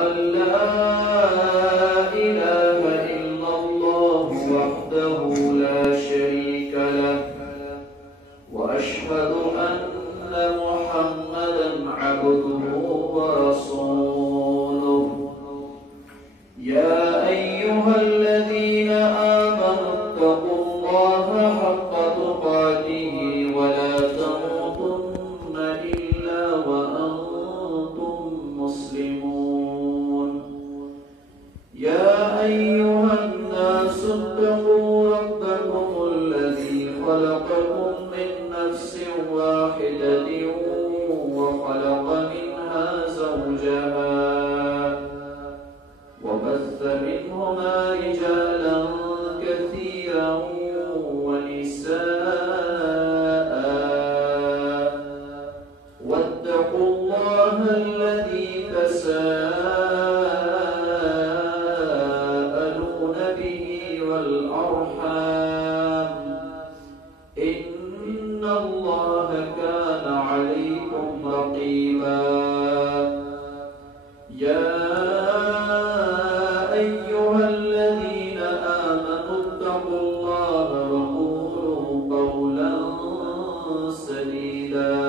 أن لا إله إلا الله وحده لا شريك له وأشهد أن محمدا عبده ورسوله يا أيها الذين آمنوا اتقوا الله حق تقاته ولا تموتن إلا وأنتم مسلمون يا أيها الناس اتقوا ربكم الذي خلقكم من نفس واحدة وخلق منها زوجها وبث منهما رجالا كثيرا ونساء واتقوا الله الذي تساءلون به والأرحام إن الله كان عليكم رقيبا يا أيها الذين آمنوا اتقوا الله وقولوا قولا سديدا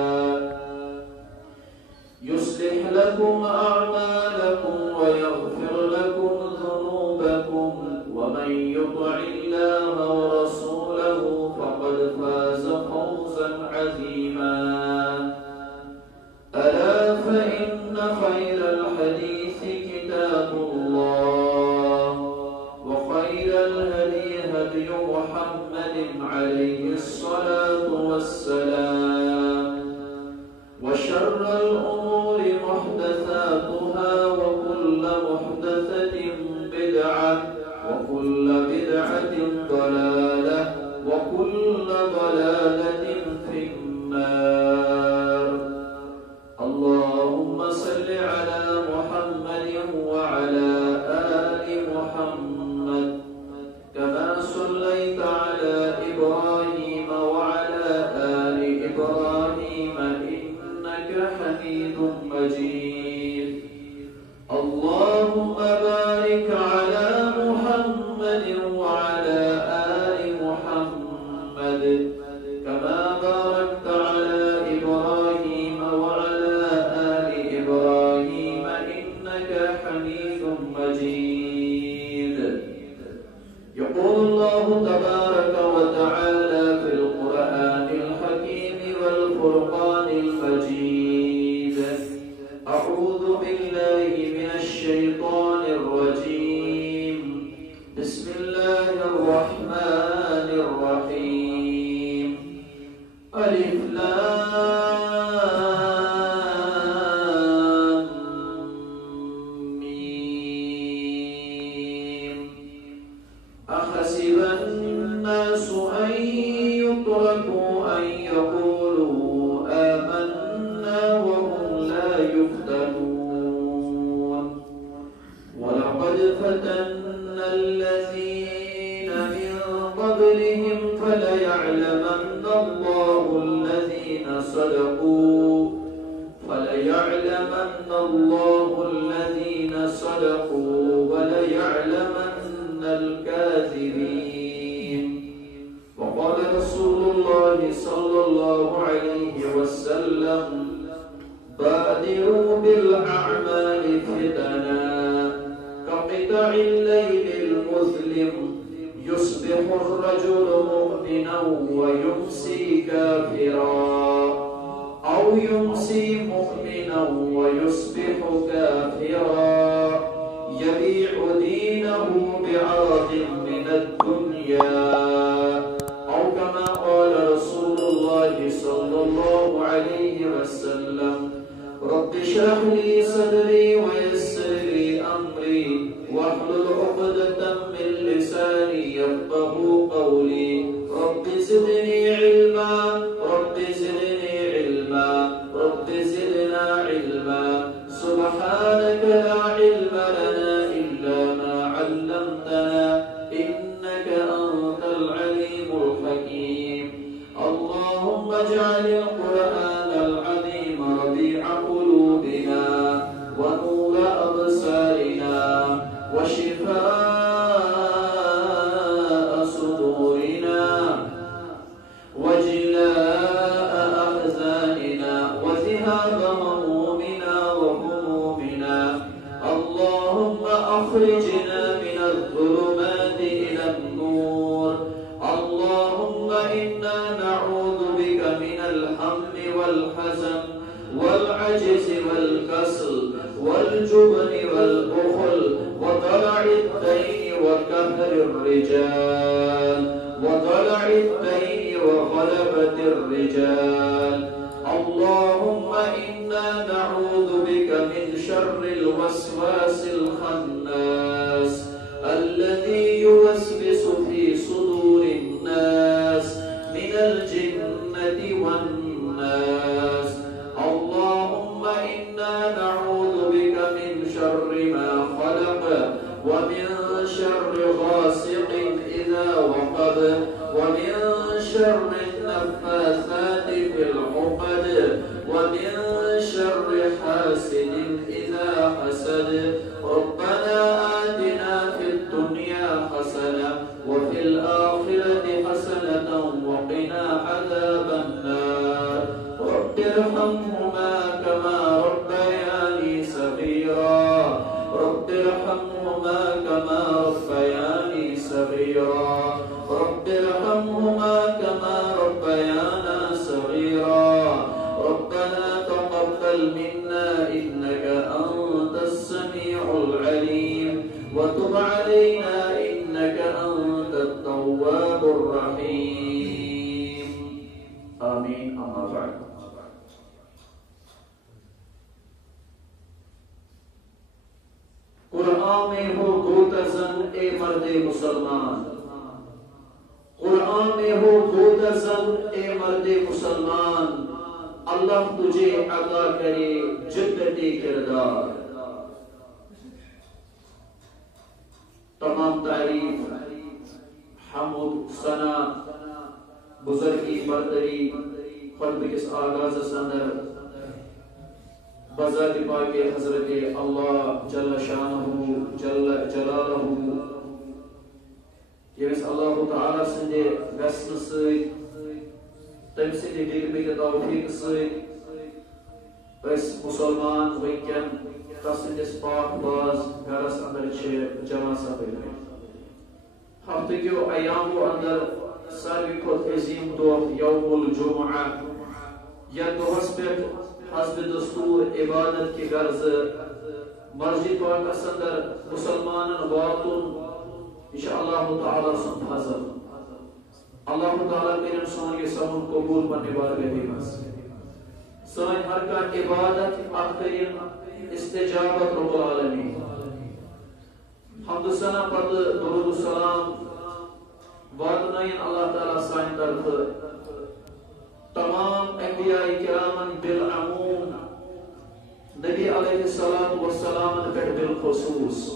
يصلح لكم أعمالكم ويغفر لكم ذنوبكم ومن يطع الله ورسوله فقد فاز فوزا عظيما ألا فإن خير الحديث كتاب الله وخير الهدي هدي محمد عليه الصلاة والسلام وشر الأمور محدثاتها وكل محدثة بدعة وكل بدعة ضلالة وكل ضلالة في النار اللهم صل على محمد وعلى آل محمد كما صليت على إبراهيم وعلى آل إبراهيم إنك حميد مجيد اللهم بارك على محمد وعلى آل محمد كما باركت على إبراهيم وعلى آل إبراهيم إنك حميد مجيد يقول الله تبارك وتعالى في القرآن الحكيم والفرقان المجيد أعوذ بالله من الشيطان الرجيم بسم الله الرحمن الرحيم ألف لام ميم أحسب الناس أن يتركوا أن يقولوا آمنا وهم لا يفتنون ولقد فتنا الذين من قبلهم فليعلمن الله الذين صدقوا وليعلمن الكاذبين وقال رسول الله صلى الله عليه وسلم بادروا بالأعمال فتنا كقطع الليل المظلم يصبح الرجل مؤمنا ويمسي كافرا أو يمسي مؤمنا ويصبح كافرا يبيع دينه بعرض من الدنيا أو كما قال رسول الله صلى الله عليه وسلم رب اشرح لي صدري ويسر لي أمري واحلل عقدة من لساني يفقهوا قولي رب زدني علما رب زدني علما رب زدنا علما سبحان الرجال وضلع الدين وغلبة الرجال اللهم إنا نعوذ بك من شر الوسواس الخناس الذي يوسوس في صدور الناس من الجنة والناس اللهم إنا نعوذ بك من شر ما خلق ومن شر غاسق إذا وقب ومن شر النفاثات في العقد ومن شر حاسد إذا حسد ربنا آتنا في الدنيا حسنة وفي الآخرة حسنة وقنا عذاب النار رب ارحمهما كما ربياني صغيرا رب ارحمهما كما ربياني صغيرا رب ارحمهما كما ربيانا صغيرا ربنا تقبل منا إنك أنت السميع العليم وتب علينا إنك أنت التواب الرحيم آمين أما بعد قرآن میں ہو گوتزن اے مرد مسلمان قرآن میں ہو گوتزن اے مرد مسلمان اللہ تجھے عطا کرے جدت کردار تمام تعریف حمد ثنا بزرگی برتری خطبہ کس آغاز اندر بذات پاک حضرت اللہ جل شانہ جل جلالہ یمس اللہ تعالی سندے وسن سۭتۍ تم سندے ڈگمٕتۍ توفیق سۭتۍ أسۍ مسلمان وٕنکٮ۪ن تس سندس پاک باز گرس اندر چھِ جمع سپدمٕتۍ ہفتٕکیو ایامو اندر ساروی کھۄتہٕ عظیٖم دۄہ یوم الجمعہ یتھ دۄہس پٮ۪ٹھ حسب دستور عبادت کی غرض مسجد پاکس اندر مسلمانن واتن یہ اللہ تعالی سن فضل اللہ تعالی کریم سون یہ سمن قبول پنہ بارگاہ مز سن ہر کانٛہہ عبادت اخترین استجابت رب العالمین حمد ثنا پتہ درود السلام واتنائن اللہ تعالی سانہ طرف تمام انبیاء کرامن بالعموم نبی علیہ الصلوۃ والسلام پر بالخصوص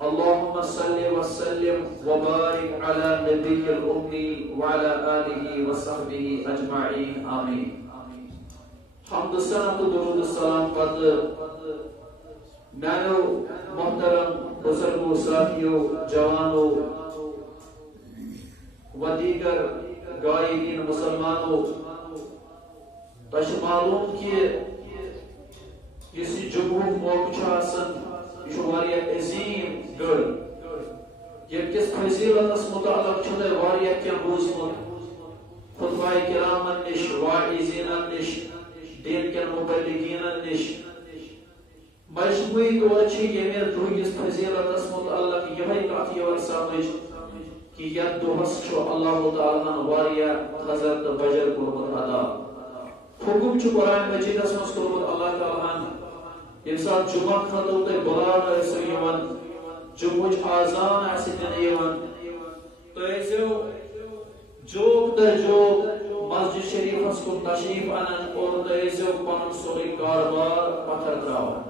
اللهم صل وسلم وبارك على نبي الأمي وعلى آله وصحبه أجمعين آمين حمد السلام درود السلام قد میانو محترم بزرگو ساتھیو جوانو و دیگر غائبین مسلمانوں تش معلوم کہ اس جمعہ موقع آسن یہ واریہ عظیم گڑ یہ کس فضیلتس متعلق چھتے واریہ کیا بوزمت خطبہ کرامن نش واعظین نش دین کے مبلغین نش مجموعی طور چھ یہ درگس فضیلتس متعلق یہ کات یور سمجھ کہ یہ دہس اللہ تعالیٰ واریہ حضرت بجر کورمت ادا حکم قرآن مجیدس مز کورمت اللہ تعالیٰ یم سات جمعہ خطو تہ بلان ٲسِو یِوان جمعٕچ آذان آسہِ دِنہٕ یِوان تُہۍ ٲسِو جوک تہ جوک مسجد شریفس کُن تشریف انان اور تُہۍ ٲسِو پنُن سورُے کاربار پتھر تراوان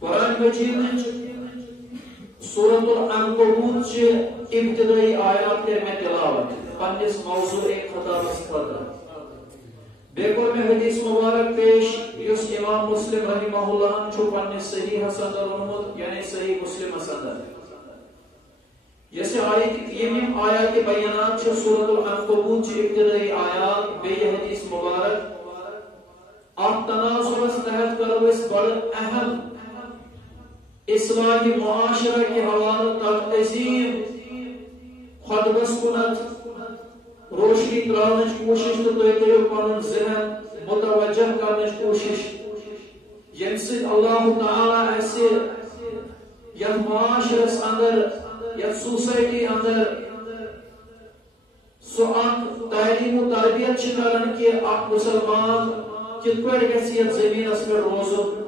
قرآن مجیدٕچ سورۃ العنکبوت چہ ابتدائی آیات کر میں تلاوت پنس موضوع خطابس خاطر بیٚیہِ کوٚر مےٚ حدیث مبارک پیش یُس امام مسلم رحمہ اللہ چھُ پننِس صحیحس اندر اوٚنمُت یعنی صحیح مسلمس اندر یۄس یِم آیات بیانات چھِ سورۃ العنکبوت چہ ابتدائی آیات بیٚیہِ حدیث مبارک اتھ تناظرس تحت کرو أسۍ بڑٕ اہم اصلاح معاشرہ کے حوالہ تک عظیم خطبس کنت روشنی تراؤنچ کوشش تو تُہۍ کٔرِو پنُن ذہن متوجہ کرنٕچ کوشش ییٚمہِ سۭتۍ اللہ تعالیٰ اسہِ یتھ معاشرس اندر یا سوسائٹی اندر سو تعلیم و تربیت کران کہ مسلمان کت پہ گھس زمین پہ روزن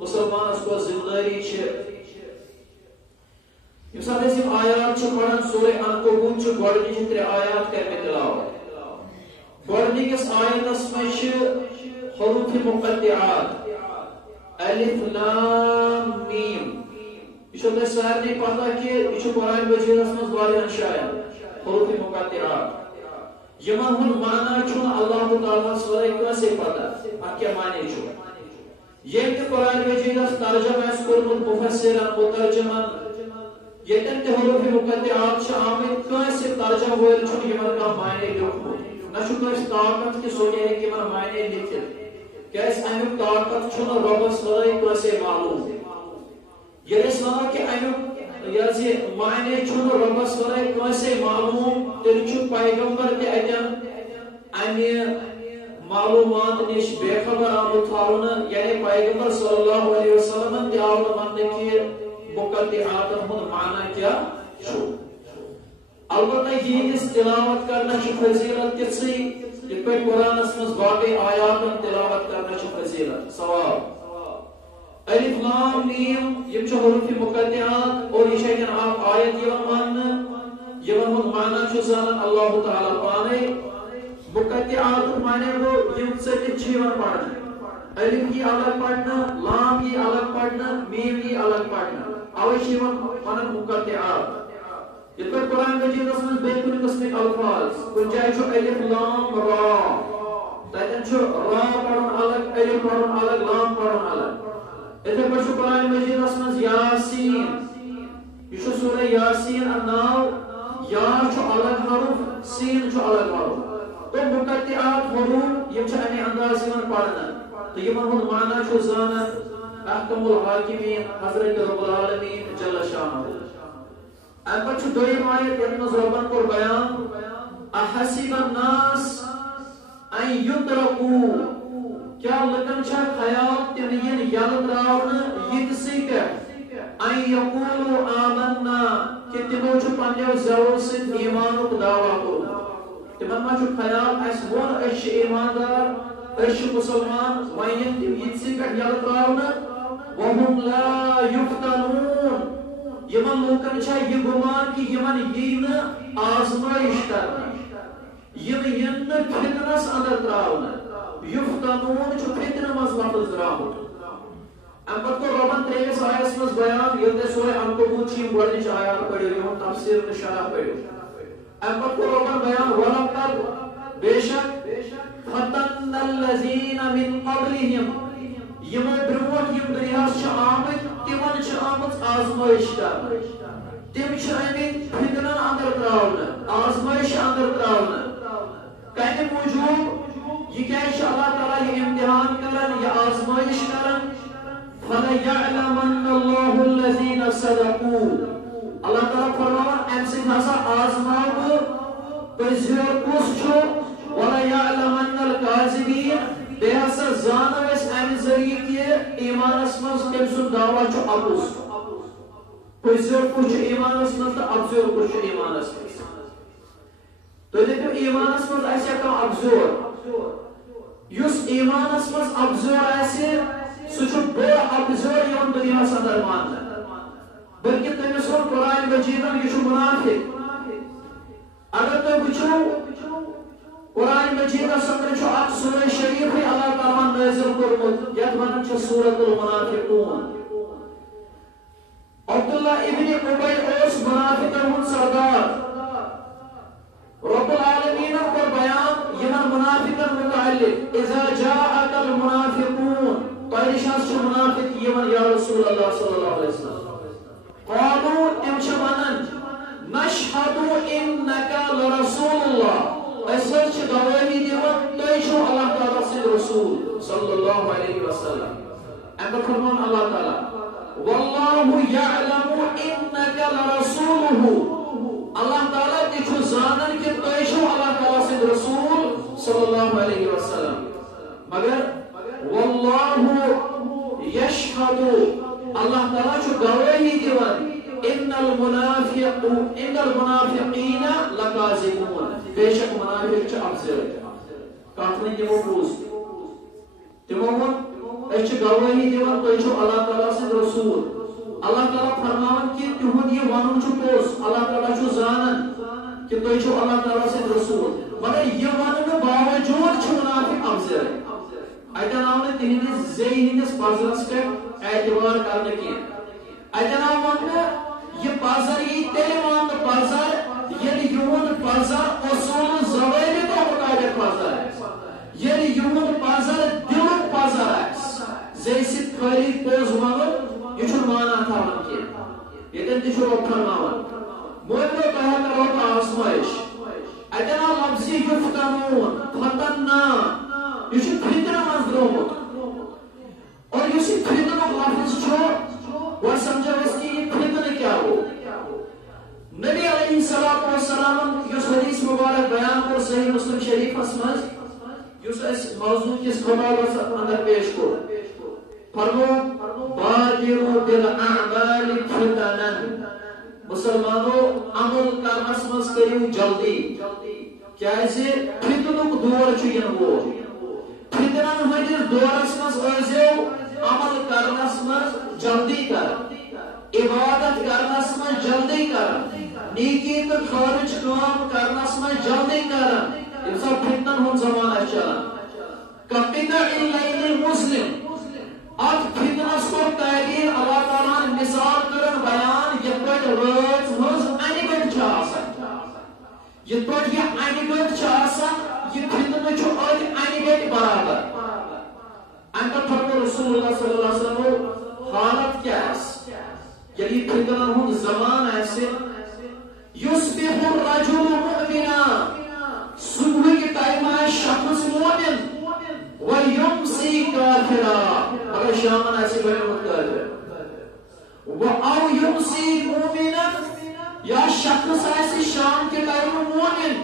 مسلمانس کو ذمہ داری یم سات آیات پڑھان سورہ عنکبوت گۄڈنِچ 3 آیات کر تلاوت گۄڈنِکِس آیتس مز حروف مقطعات الف لام میم یہ تہ سارے پتہ کہ یہ قرآن مجیدس مز واریاہن جاین حروف مقطعات یمن ہند معنی اللہ تعالیٰ سورہ کٲنٛسے پتہ اتھ کیا معنی یہ قرآن مجیدس ترجمہ آسہِ کوٚرمُت مفسرن مترجمن یتن تہ حروف مقطعات آمت کٲنٛسہِ ترجمہ وٲلۍ چھُنہٕ یمن کانٛہہ معنی لیوٚکھمُت نہ چھُ کٲنٛسہِ طاقت کہ سُہ ہیٚکہِ یمن معنی لیکھِتھ کیازِ امیُک طاقت چھُنہٕ رۄبس ورٲے کٲنٛسے معلوم ییٚلہِ أسۍ وَنو کہ امیُک معنی چھُنہٕ رۄبس ورٲے کٲنٛسے معلوم تیٚلہِ چھُ پیغمبر تہِ اتٮ۪ن امہِ معلومات نش بے خبر آمت تھاونہٕ یعنی پیغمبر صلی اللہ علیہ وسلم تہِ آو نہٕ وننہٕ کہ مقطعاتن ہند معنی کیا چھُ البتہ یہندس تلاوت کرنا فضیلت تِژھٕے یِتھ پٲٹھۍ قرآنس مز باقی آیاتن تلاوت کرنا فضیلت ثواب الف لام میم یم چھِ حروف مقطعات اور یہ چھِ اکھ آیت یوان ماننہٕ یمن ہند معنی زانن اللہ تعالیٰ پانے مقطعات معنی گوٚو یم ژٔٹِتھ چھِ یوان پڑھنہٕ الف یی الگ پڑھنہٕ لام یی الگ پڑھنہٕ میم یی الگ پڑھنہٕ اوے چھِ یوان ونان مقطعات یتھ پٲٹھۍ قرآن مجیدس مز بیٚیہِ کُنہِ قٕسمٕکۍ الفاظ کُنہِ جایہِ چھُ الف لام را تتٮ۪ن چھُ را پڑھُن الگ الف پڑھُن الگ لام پڑھُن الگ یتھے پٲٹھۍ چھُ قرآن مجیدس مز یاسین یہ چھُ سورہ یاسین ناو یا چھُ الگ حرف سین چھُ الگ حرف تو مقطعات حروف یم چھِ امہِ انداز یوان پڑھنہٕ تہٕ یمن ہُنٛد معنی چھُ زانان احکم الحاکمین حضرت رب العالمین جل شانہ ام پتہ چھُ دوٚیِم آیت یتھ منٛز رۄبن کوٚر بیان احسب الناس ان یترکوا کیا لُکن چھا خیال تِم یِن یلہٕ تراونہٕ یِتسٕے پٮ۪ٹھ ان یقولوا آمنا کہ تِمو چھُ پننیو زٮ۪وو سۭتۍ ایمانُک دعوا کوٚرمُت تِمن ما چھُ خیال اسہِ ووٚن أسۍ چھِ ایماندار أسۍ چھِ مسلمان وۄنۍ یِن تِم یِتسٕے پٮ۪ٹھ یلہٕ تراونہٕ وهم لا یفتنون یمن لوکن چھا یہ گمان کہ یمن یی نہٕ آزمائش کرنہٕ یم ین نہٕ فتنس اندر تراونہٕ یفتنون چھُ فتنہٕ منٛز لفظ درامُت ام پتہٕ کوٚر رۄبن 3 آیس منٛز بیان ییٚلہِ تۄہہِ سورہ عنکبوت چھِ یِم گۄڈنِچ آیات پٔرِو یِہُنٛد تفسیٖر تہٕ شرح پٔرِو ام پتہٕ کوٚر رۄبن بیان ولقد بے شک فتنا الذین من قبلہم یمو برونٛٹھ یم دُنیاہس چھِ آمٕتۍ تمن چھِ آمٕژ آزمٲیش کرنہٕ تم چھِ آمٕتۍ فتنن اندر تراونہٕ آزمٲیش اندر تراونہٕ کمہِ موٗجوٗب یہ کیٛازِ چھُ اللہ تعالیٰ یہ امتحان کران یہ آزمٲیش کران فَلَيَعْلَمَنَّ اللَّهُ الَّذِينَ صَدَقُوا اللہ تعالیٰ فرماوان امہِ سۭتۍ ہسا آزماو بہٕ پٔزۍہور کُس چھُ وَلَيَعْلَمَنَّ الْكَاذِبِينَ بیٚیہِ ہسا زانو أسۍ امہِ ذٔریعہٕ کہِ ایمانس منٛز تٔمۍ سُنٛد دعوا چھُ اپُز پٔزۍہور کُس چھُ ایمانس منٛز تہٕ افزور کُس چھُ ایمانس منٛز تُہۍ دٔپِو ایمانس منٛز آسیا کانٛہہ افزور یُس ایمانس منٛز افزور آسہِ سُہ چھُ بوٚڑ افزور یِوان دُنیاہس اندر ماننہٕ بلکہِ تٔمِس ووٚن قرآن مجیدن یہِ چھُ مُنافِق اگر تُہۍ وٕچھو قرآن مجیدس اندر چھُ اکھ سورہ شریفٕے اللہ تعالیٰ نٲزِل کوٚرمُت یتھ ونان چھِ سورۃ المنافقون عبداللہ ابن ابی اوس منافقن ہُنٛد سردار رب العالمین کوٚر بیان یمن منافقن متعلق اذا جاءك المنافقون تۄہہِ نِش حظ چھِ منافق یِوان یا رسول اللہ صلی اللہ علیہ وسلم قالوا تِم چھِ ونان نشهد انك لرسول اللہ أسۍ حظ چھِ گوٲہی دِوان تُہۍ چھِو اللہ تعالیٰ سٕنٛدۍ رسول صلی اللہ علیہ وسلم اَمہِ پتہٕ فرماوان اللہ تعالیٰ واللہ یعلم انك لرسوله اللہ تعالیٰ تہِ چھُ زانان کہ تُہۍ چھِو اللہ تعالیٰ سٕنٛدۍ رسول صلی اللہ علیہ وسلم مگر واللہ یشہد اللہ تعالیٰ چھُ گوٲہی دِوان ان المنافقین لکاذبون بے شک منافق چھ افضل کتھ ون تمو پوز تمو ون اچھ گواہی دیوان تُہۍ چھو اللہ تعالیٰ سٕنٛدۍ رسول اللہ تعالیٰ فرماون کہ تہنٛد یہ ونُن چھُ پوٚز اللہ تعالیٰ چھُ زانان کہ تُہۍ چھو اللہ تعالیٰ سٕنٛدۍ رسول مگر یہ وننہٕ باوجوٗد چھُ منافق افضل اتن آو نہٕ تہنٛدِس زیٚیہِ ہٕنٛدِس پزرس پٮ۪ٹھ اعتبار کرنہٕ کینٛہہ اتن آو وننہٕ یہ پزر یی تیٚلہِ ماننہٕ پزر ییٚلہِ یِہُنٛد پزر اصوٗل ضوابطو مطابق پزر آسہِ ییٚلہِ یِہُنٛد پزر دلُک پزر آسہِ زیٚیہِ سۭتۍ خٲلی پوٚز ونُن یہ چھُنہٕ مانان تھاوان کینٛہہ ییٚتٮ۪ن تہِ چھُ رۄب فرماوان مٲنِو تۄہہِ کرو بہٕ آزمٲیش اتٮ۪ن آو لفظِ یفتنوٗن فتنا یہ چھُ فِطرٕ منٛز درٛامُت اور یُس یہِ فِطنُک لفظ چھُ گۄڈٕ سمجھو أسۍ کہ یہ فتنہٕ کیٛاہ گوٚو نبی علیہ الصلوۃ والسلام یُس حدیث مبارک بیان کوٚر صحیح مسلم شریفس منٛز یُس اَسہِ موضوع کِس خطابس اندر پیش کوٚر فرمو بادروا بالاعمال فتنا مسلمانو عمل کرنس منٛز کٔرِو جلدی کیازِ فتنُک دور چھُ یِنہٕ وول فتنن ہٕنٛدِس دورس منٛز ٲسۍزیو عمل کرنس منٛز جلدی کران عبادت کرنس منٛز جلدی کران نیکی تہٕ خٲرٕچ کٲم کرنس منٛز جلدی کران ییٚمہِ ساتہٕ فتنن ہُنٛد زمانہٕ آسہِ چلان کقطع اللیل المظلم اتھ فتنس کوٚر تعبیر اللہ تعالیٰ ہن مثال کرن بیان یتھ پٲٹھۍ رٲژ ہٕنٛز انہِ گٔٹۍ چھِ آسان یتھ پٲٹھۍ یہِ انہِ گٔٹۍ چھِ آسان یہ فتنہٕ چھُ أتھۍ انہِ گٔٹۍ برابر امہِ پتہٕ فرموو رسول اللہ صلی اللہ علیہ وسلم حالت کیٛاہ آسہِ ییٚلہِ یہِ فتنن ہُنٛد زمانہٕ آسہِ یُصبح الرجل مؤمنا صبحٕکہِ ٹایمہٕ آسہِ شخص مؤمن وَيُمْسِي كَافِرًا مگر شامن آسہِ بنیومُت کافر او یُمْسِی مؤمنا یا شخص آسہِ شام کہِ ٹایمہٕ مؤمن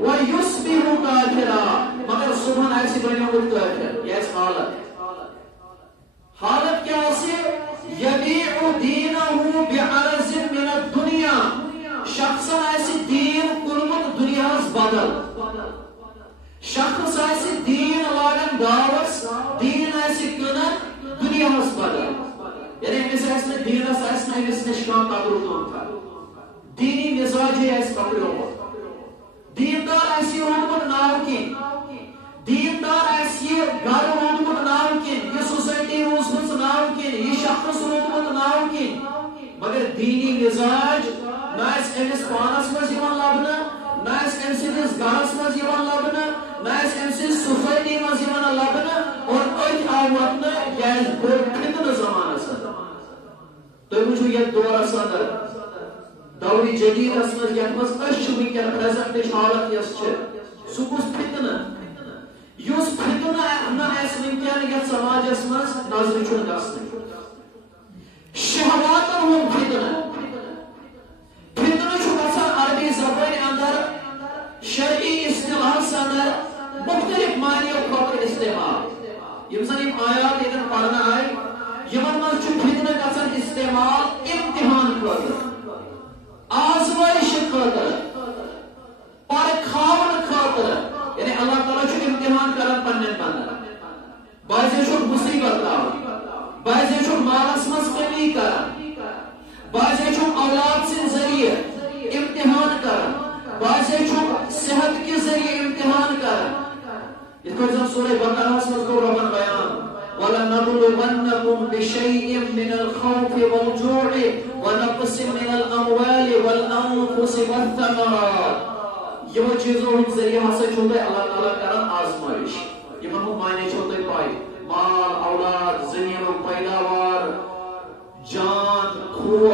وَيُصْبِحُ كَافِرًا مگر صبحن آسہِ بنیومُت کافر یہ آسہِ حالت کیٛاہ آسہِ یبیع دینہُ بعرض من الدنیا شخصن آسہِ دیٖن کوٚرمُت دُنیاہس بدل شخص آسہِ دیٖن لاگان داوس دیٖن آسہِ کٕنان دُنیاہس بدل یعنی أمِس آسہِ نہٕ دیٖنس آسہِ نہٕ أمِس نِش کانٛہہ قدر قۭمتھا دیٖنی مِزاجے آسہِ پکڑیومُت دیندار آسہِ یہِ روٗدمُت ناو کِنۍ دیندار آسہِ یہِ گرٕ روٗدمُت ناو کِنۍ یہِ سوسایٹی روٗزمٕژ ناو کِنۍ یہِ شخص روٗدمُت ناو کِنۍ مگر دیٖنی مِزاج نہ آسہِ أمِس پانس منٛز یِوان لبنہٕ نہ آسہِ أمۍ سٕنٛدِس گرس منٛز یِوان لبنہٕ نہ آسہِ أمۍ سٕنٛزِ سوسایٹی منٛز یِوان لبنہٕ اور أتھۍ آو واتنہٕ یہِ آسہِ بوٚڑ فتنہٕ زمانس اندر تُہۍ وٕچھِو یتھ دورس اندر دورِ جدیدس منٛز یتھ منٛز أسۍ چھِ وٕنکٮ۪ن پریزنٹٕچ حالت یۄس چھِ سُہ کُس فتنہٕ یُس فتنہٕ نہ آسہِ وٕنکٮ۪ن یتھ سماجس منٛز نظرِ چھُنہٕ گژھنٕے شہواتن ہُنٛد فتنہٕ فتنہٕ چھُ گژھان عربی زبانہِ اندر شرعی اصطلاحس اندر مختلف معنیو خٲطرٕ استعمال یِم زن یِم آیات ییٚتٮ۪ن پرنہٕ آیہِ یِمن منٛز چھُ فتنہٕ گژھان استعمال امتحان خٲطرٕ آزمٲیش خٲطرٕ پرکھاونہٕ خٲطرٕ یعنی اللہ تعالیٰ چھُ امتحان کران پننٮ۪ن بندن بعضے چھُکھ مصیبت تراوان بعضے چھُکھ مالس منٛز کمی کران بعضے چھُکھ اولاد سٕنٛدۍ ذٔریعہٕ امتحان کران بعضے چھُکھ صحت کہِ ذٔریعہٕ امتحان کران یِتھ پٲٹھۍ زن سورہ بقرہس منٛز کوٚر رۄبن بیان وَلَنَبْلُوَنَّكُمْ بِشَيْءٍ مِّنَ الْخَوْفِ وَالْجُوعِ وَنَقْصٍ مِّنَ الْأَمْوَالِ وَالْأَنفُسِ وَالثَّمَرَاتِ یِمو چیٖزو ہٕنٛدۍ ذٔریعہٕ ہسا چھُو تۄہہِ اللہ تعالیٰ کران آزمٲیش یِمن ہُنٛد معنی چھو تۄہہِ پاے مال اولاد زٔمیٖنُک پیداوار جان خوف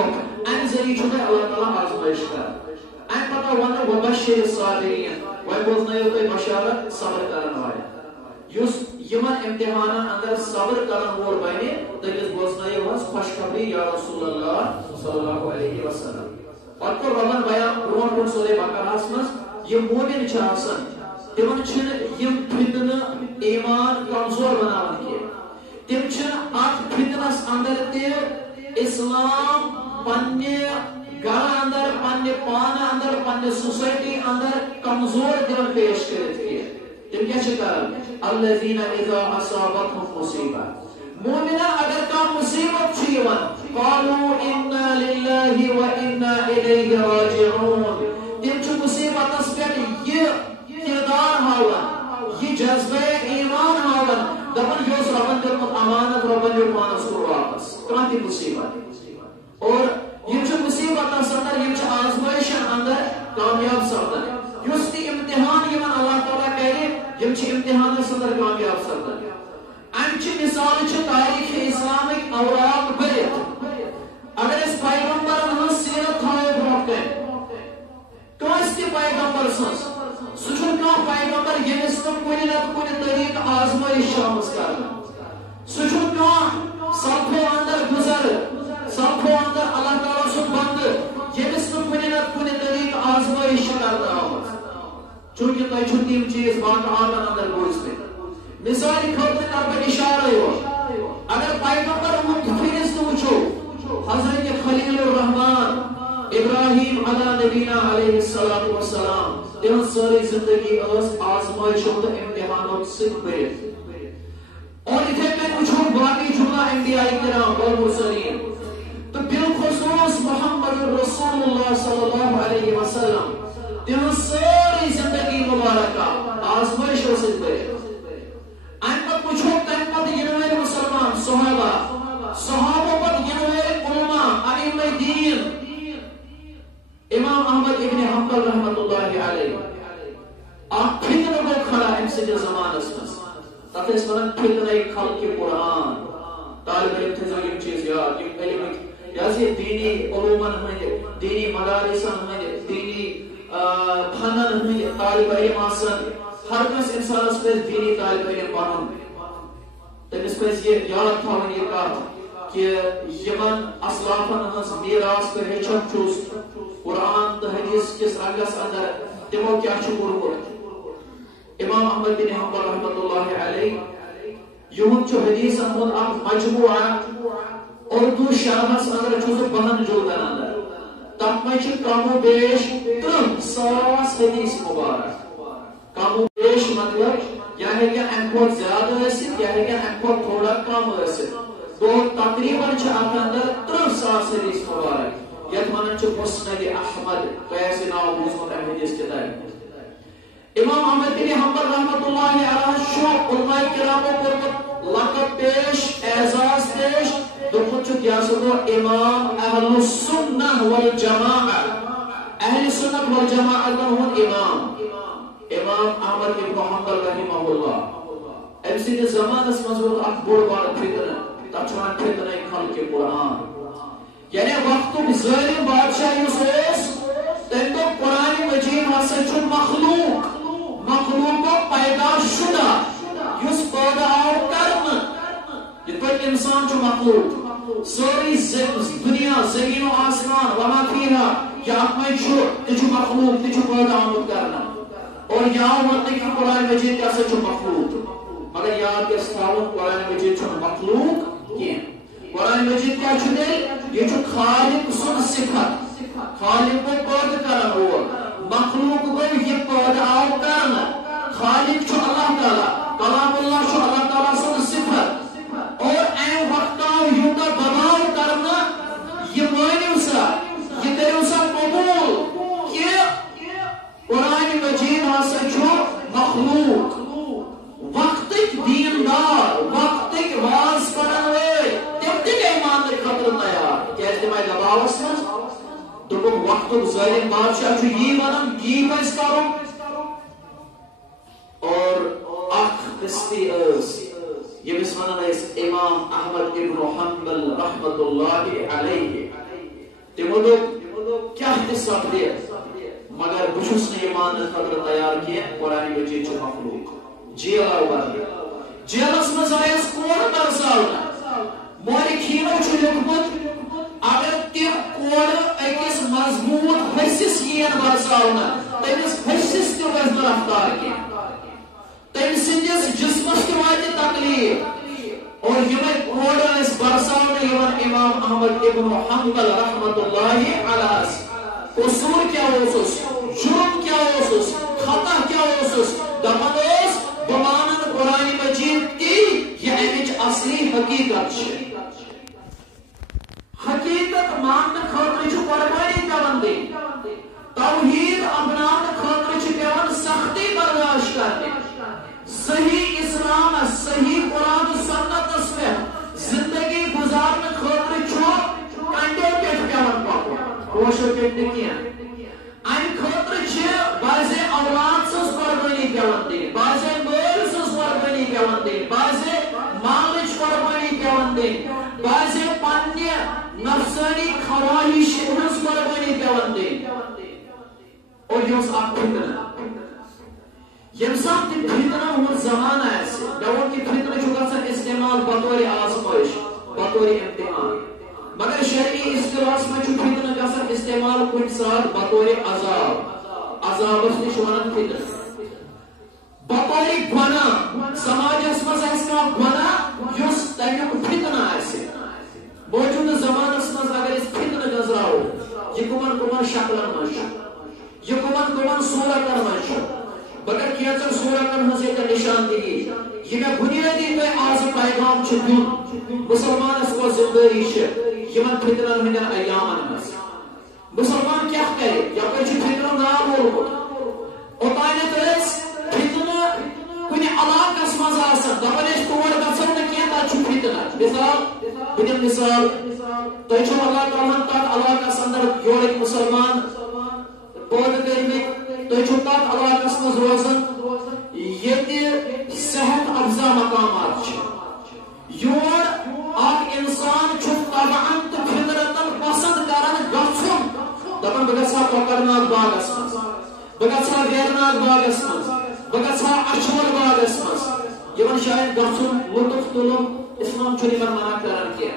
امہِ ذٔریعہٕ چھُو تۄہہِ اللہ تعالیٰ آزمٲیش کران امہِ پتہٕ وَنہٕ وَبَشِّرِ الصَّابِریٖن وۄنۍ بوزنٲیِو تُہۍ بشارت صبر کرن والٮ۪ن یُس یِمن امتحانن اندر صبر کرن وول بنہِ تٔمِس بوزنٲیِو حظ خوشخبری یا رسول اللہ صلی اللہ علیہ وسلم پتہٕ کوٚر رۄبن بیان برونٛٹھ برونٛٹھ سورہ بقرہس منٛز یِم مومن چھِ آسان تِمن چھِنہٕ یِم فتنہٕ ایمان کمزور بناوان کینٛہہ تِم چھِنہٕ اتھ فتنس اندر تہِ اسلام پنہ گھر اندر پنہ پان اندر پنہ سوسائٹی اندر کمزور دل پیش کرت کی تم کیا کران الذین اذا اصابتهم مصیبہ مومنہ اگر کا مصیبت چھیوان قالوا انا للہ و انا الیہ راجعون تم چھ مصیبت اس پہ یہ کردار ہاوان یہ جذبہ ایمان ہاوان دپن یہ ربن دیت امانت ربن دیت پانس کو واپس کہاں تھی مصیبت اور یہ مصیبت اندر یہ آزمائش اندر کامیاب سپدن اس کی امتحان یمن اللہ تعالیٰ کرے یہ امتحان اندر کامیاب سپدن امچ مثال تاریخ اسلامک اوراق برت اگر اس پیغمبرن ہن سیرت تھاو برونٹ کانس تہ پیغمبر سن سہ پیغمبر یمس کن کن طریق آزمائش شامس کرنا سہ سبقو اندر گزر سبقو اندر اللہ تعالیٰ سن بند یمس کن طریق آزمائش کرنا آمد چونکہ تہ تم چیز واقعات اندر بوزتے مثال خاطر کر بہ اشارہ اگر پیغمبر ہند فہرست وچھو حضرت خلیل الرحمان ابراہیم علی نبینا علیہ السلام تہذ ساری زندگی آزمائشوں تو امتحانوں سے برت اور اتنے میں وچھو باقی جملہ انبیاء کرام والمرسلین تو بالخصوص محمد رسول اللہ صلی اللہ علیہ وسلم تہذ ساری زندگی مبارکہ آزمائشوں سے برت انپت وچھو تنپت ینویر مسلمان صحابہ پت ینویر علماء ائمہ دین امام احمد ابن حنبل رحمت اللہ علیہ آپ فتنہ کو کھڑا ام سے زمان اسمس تب اس ونن فتنہ خلق قرآن طالب علم تھے یم چیز یاد یم علم یازی دینی علومن ہند دینی مدارسن ہند دینی فنن ہند طالب علم آسن ہر کس انسانس پہ دینی طالب علم بنن تمس پہ یہ یاد تھاون یہ کت کہ یمن اسلافن ہنس میراث پہ ہیچن چوس قرآن تو حدیث کس رنگس اندر تمو کیا کورمت امام احمد بن حنبل رحمۃ اللہ علیہ یہود چھ حدیث ہند اخ مجموعہ اردو شرحس اندر چھ بہن جلدن اندر تم میں کم و بیش 30,000 حدیث مبارک کم و بیش مطلب یا ہے کہ ام کو زیادہ ٲسِتھ یا ہے کہ ام کو تھوڑا کم ٲسِتھ تو تقریباً چھ اتھ اندر 30,000 حدیث مبارک یت ونان چھ مسند احمد پیسے ناو بوزمت ام حدیث کتاب امام احمد بن حنبل رحمۃ اللہ علیہ شو علماء کرامو کورمت لقب پیش اعزاز پیش دوپت چھ کیا سو امام اہل السنہ والجماعہ اہل سنت والجماعہ کا ہون امام احمد بن حنبل رحمہ اللہ ام سی زمانس مزبوط اخ بوڑ بار فتنہ تچوان فتنہ خلق قرآن یعنی وقت ظالم بادشاہ اس تم تو قرآن مجید ہسا چھ مخلوق کو پیدا شدہ اس پیدا آو کرنا یہ پر انسان چھ مخلوق سوری دنیا زمین و آسمان وما فیہا یا اپنے چھ مخلوق تچھ پیدا آمد کرنا اور یہاں وقت کہ قرآن مجید کیسے چھ مخلوق مگر یاد کے ستاون قرآن مجید چھ مخلوق کیا قرآن مجید کیا چھ دے یہ چھ خالق سن صفت خالق کو پید کرنا ہوا مخلوق کو یہ پید آو کرنا خالق چھ اللہ تعالی کلام اللہ چھ اللہ تعالی سن صفت اور این وقتا یوتا بناو کرنا یہ معنی سا یہ کرو سا قبول کہ قرآن مجید ہسا چھ مخلوق وقت دیندار وقت واز پڑھن وے تم تہ گئی مان خطر تیار کیازِ تم آئی دباوس مز دوپک وقت ظالم بادشاہ چھ یہ ونان یہ پز کرو اور اخ قسطی یمس ونان امام احمد ابن حنبل رحمۃ اللہ علیہ تمو دوپ کیا سپدے مگر بچھس نے ایمان خطر تیار کیا قرآن مجید چھ مخلوق جیل آور جیلس مز آیس کور برساونا مورخینو چھ لیکھمت اگر تم کور اکس مضبوط حصص یین برساونا تمس حصص تہ گژھِ نہٕ رفتار کینٛہہ تم سندس جسمس تہ واتہِ تکلیف اور یہ کوڑا اس برسانے یمن امام احمد ابن حنبل رحمت اللہ علیہ قصور کیا ہوسس جرم کیا ہوسس خطا کیا ہوسس دپان اوس بمانن قرآن مجید تی یہ امچ اصلی حقیقت حقیقت مان خاطر چھ قربانی پیوان دین توحید اپنان خاطر چھ پیوان سختی برداشت کرنے صحیح اسلام صحیح قرآن و سنت میں زندگی گزارنے خاطر چھو کنڈے پیٹ پیوان پاکو کوشو پیٹ نکیا این خاطر چھ بازے اولاد سس قربانی پیوان دین بازے مول سس قربانی پیوان دین بازے مالچ قربانی پیوان دین بازے پانی نفسانی خواہش ہنس قربانی پیوان دین اور یہ اس آپ فتنہ یمسان تی فتنہ ہمر زمانہ ایسے دوڑ کی فتنہ چکا سا استعمال بطور آزمائش بطور امتحان مگر شرعی اصطلاح میں چھ فتنہ کا سا استعمال کچھ ساتھ بطور عذاب اس نے شوانت فتنہ بطور گناہ سماج اس میں سے اس کا گناہ یس تیک فتنہ ایسے موجود زمان اس میں اگر اس فتنہ گزراؤ یہ کمن شکلن مشو یہ کمن صورتن مشو بگر کیچر صورتن حضرت نشان دیگی یہ میں بنیادی میں آز پیغام چھتیون مسلمان اس کو زندگی چھت یہ من فتنہ ہمیں ایامن مس مسلمان کیا کرے یا پر چھت فتنہ نام ہو اوتائنے تلیس فتنہ کنی علاق اس مزا آسا دبنیش توڑ گفر نکیے تا چھو فتنہ مثال تو چھو اللہ تعالیٰ تاک علاق اس اندر یورک مسلمان بود کرمی تو چھو تاک علاق اس مز روزن یہ صحت افزا مقامات چھو یور آگ انسان چھو طبعاً تو فطرتاً پسند کرن گفن دبن بگسا پکرناک باگ اس مز بگسا ویرناک باگ اس مز بگسا اچھول باگ اس مز یہ من شاید گفن لطف تلم اسلام چھوڑی من منع کرن کیا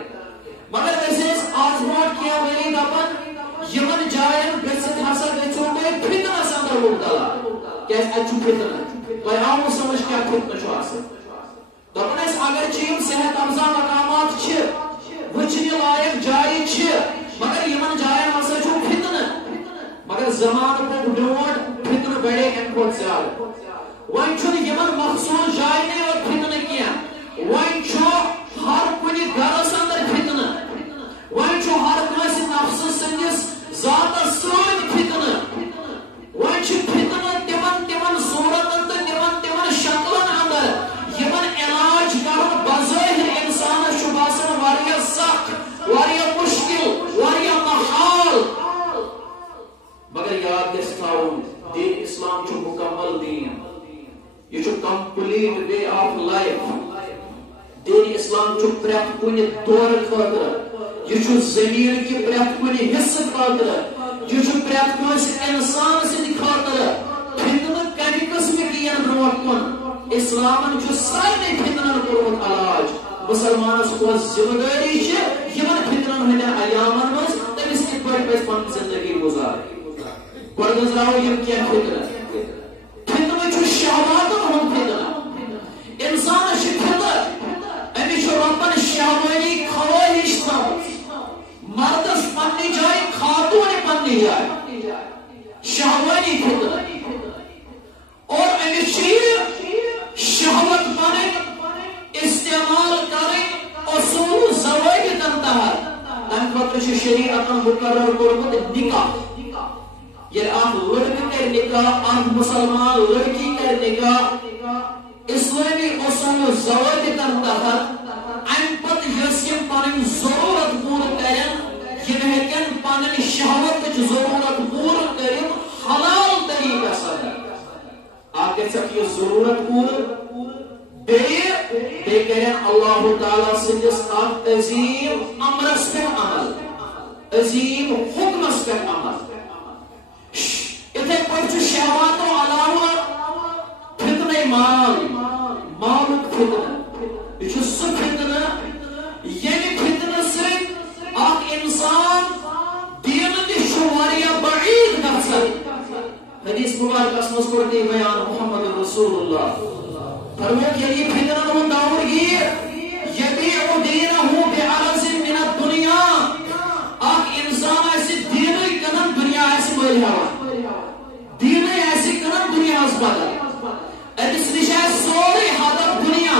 مگر ویسے اس آزمات کیا ویلی دبن یہ من جائن گسد حسد گچھو میں فتنہ سندر مبتلا کیس اچھو فتنہ تو آمو سمجھ کیا فتنہ چھو آسے دبن اس اگر چیم صحت افزا مقامات چھے وچنی لائق جائی چھے مگر یہ من جائن مسا چھو فتنہ مگر زمان کو ڈوڑ فتنہ بڑے ان کو زیادہ وائن چھو یہ من مخصوص جائی نہیں اور فتنہ کیا وائن چھو ہر کنی گرس اندر فتنہ وائن چھو ہر کنی نفس سنجس ذات سوچ فتنہ وائن چھو فتنہ تمن صورت اندر تمن شکلن اندر یمن علاج کرن بظاہر انسان شباسن واریا سخت واریا مشکل واریا محال مگر یاد دس تھاؤن دین اسلام چھو مکمل دین یہ چھو کمپلیٹ وے آف لائف دین اسلام چھو پریت کنی دور خاطر یہ چھو زمین کی پریت کنی حصہ خاطر یہ چھو پریت کنی انسان سے خاطر فتنہ کمی قسم کی روٹ کن اسلامن چھو سارے فتنہ کرمت علاج مسلمان کو ذمہ داری ہے یہ من فتنہ ہنے ایامن مز تمس کی پٹ پن زندگی گزار گزراو یہ کیا فتنہ فتنہ چھو شہوات ہم فتنہ انسان فتنہ امی چھو ربن شہوانی خواہش تھا مردس پنی جائے خاتون پنی جائے شہوانی فتنہ اور امی چیئے شہوت پنے استعمال کریں اصول زواج تنتہر تم خطر شریعت مقرر کرمت نکاح یہ آپ لڑکی کر نکاح آپ مسلمان لڑکی کر نکاح اسلامی اصول زواج تنتہر ان پت یسیم پانن ضرورت پور کریں یہ ہیکن پانن شہوت ضرورت پور کریں حلال طریقہ سر آگے سب یہ ضرورت پور بے کریں اللہ تعالیٰ سنجس آپ عظیم امرس پر عمل عظیم حکمس پر عمل اتھے پچھ شہوات و علاوہ فتنہ مالک فتنہ یہ سب فتنہ یعنی فتنہ سے آپ انسان دین شواریا بعید نفسر حدیث مبارک اسمس کرتے بیان محمد رسول اللہ فرمائے کہ یہ فتنہ وہ دور یہ بھی دينه بعرض من الدنيا انسان ایسی دینی کنن دنیا ایسی مالی ہوا دینی ایسی کنن دنیا اس بدل ادس نشا سوری حدب دنیا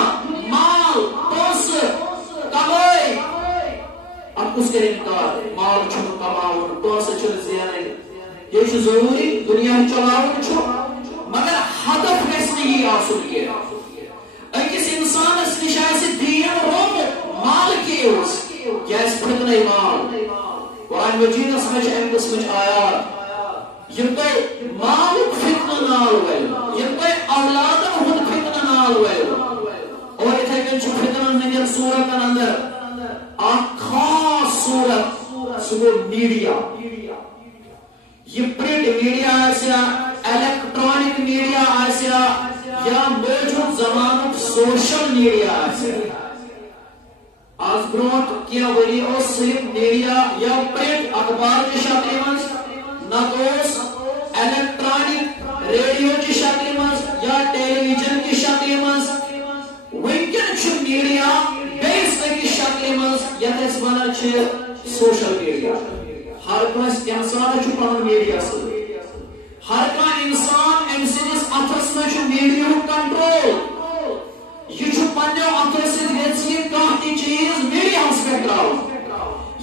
مال پوس کمائی اب اس کے انکار مال چھن کماؤن پوس چھن زیانے یہ ضروری دنیا چلاؤن چھو مگر ہدف کیسے یہ آسن کے اکس انسان اس نشا سے دین روم مال کے اس کیا اس فتنہ مال قرآن مجید اس میں اہم قسم آیات یم پہ مال فتنہ نال ویل یم پہ اولاد ہن فتنہ نال ویل اور اتھے کن چھ فتنہ نگر سورت اندر خاص صورت سو میڈیا یہ پرنٹ میڈیا آسیا الیکٹرانک میڈیا آسیا یا موجود زمانک سوشل میڈیا آسیا آج برونٹ کیا وری او صرف میڈیا یا پرنٹ اخبار کی شکل منز نہ دوس الیکٹرانک ریڈیو کی شکل منز یا ٹیلی ویژن کی شکل منز وینکن چھ میڈیا بیس کی شکل منز یا اس بنا چھ سوشل میڈیا ہر کوئی انسان چھ پنن میڈیا سے ہر کوئی انسان ام سندس اتھس میں چھ میڈیا کنٹرول یہ چھ پنجو اتھس سے گژھِ کانٛہہ چیز میڈیا ہس پہ تراو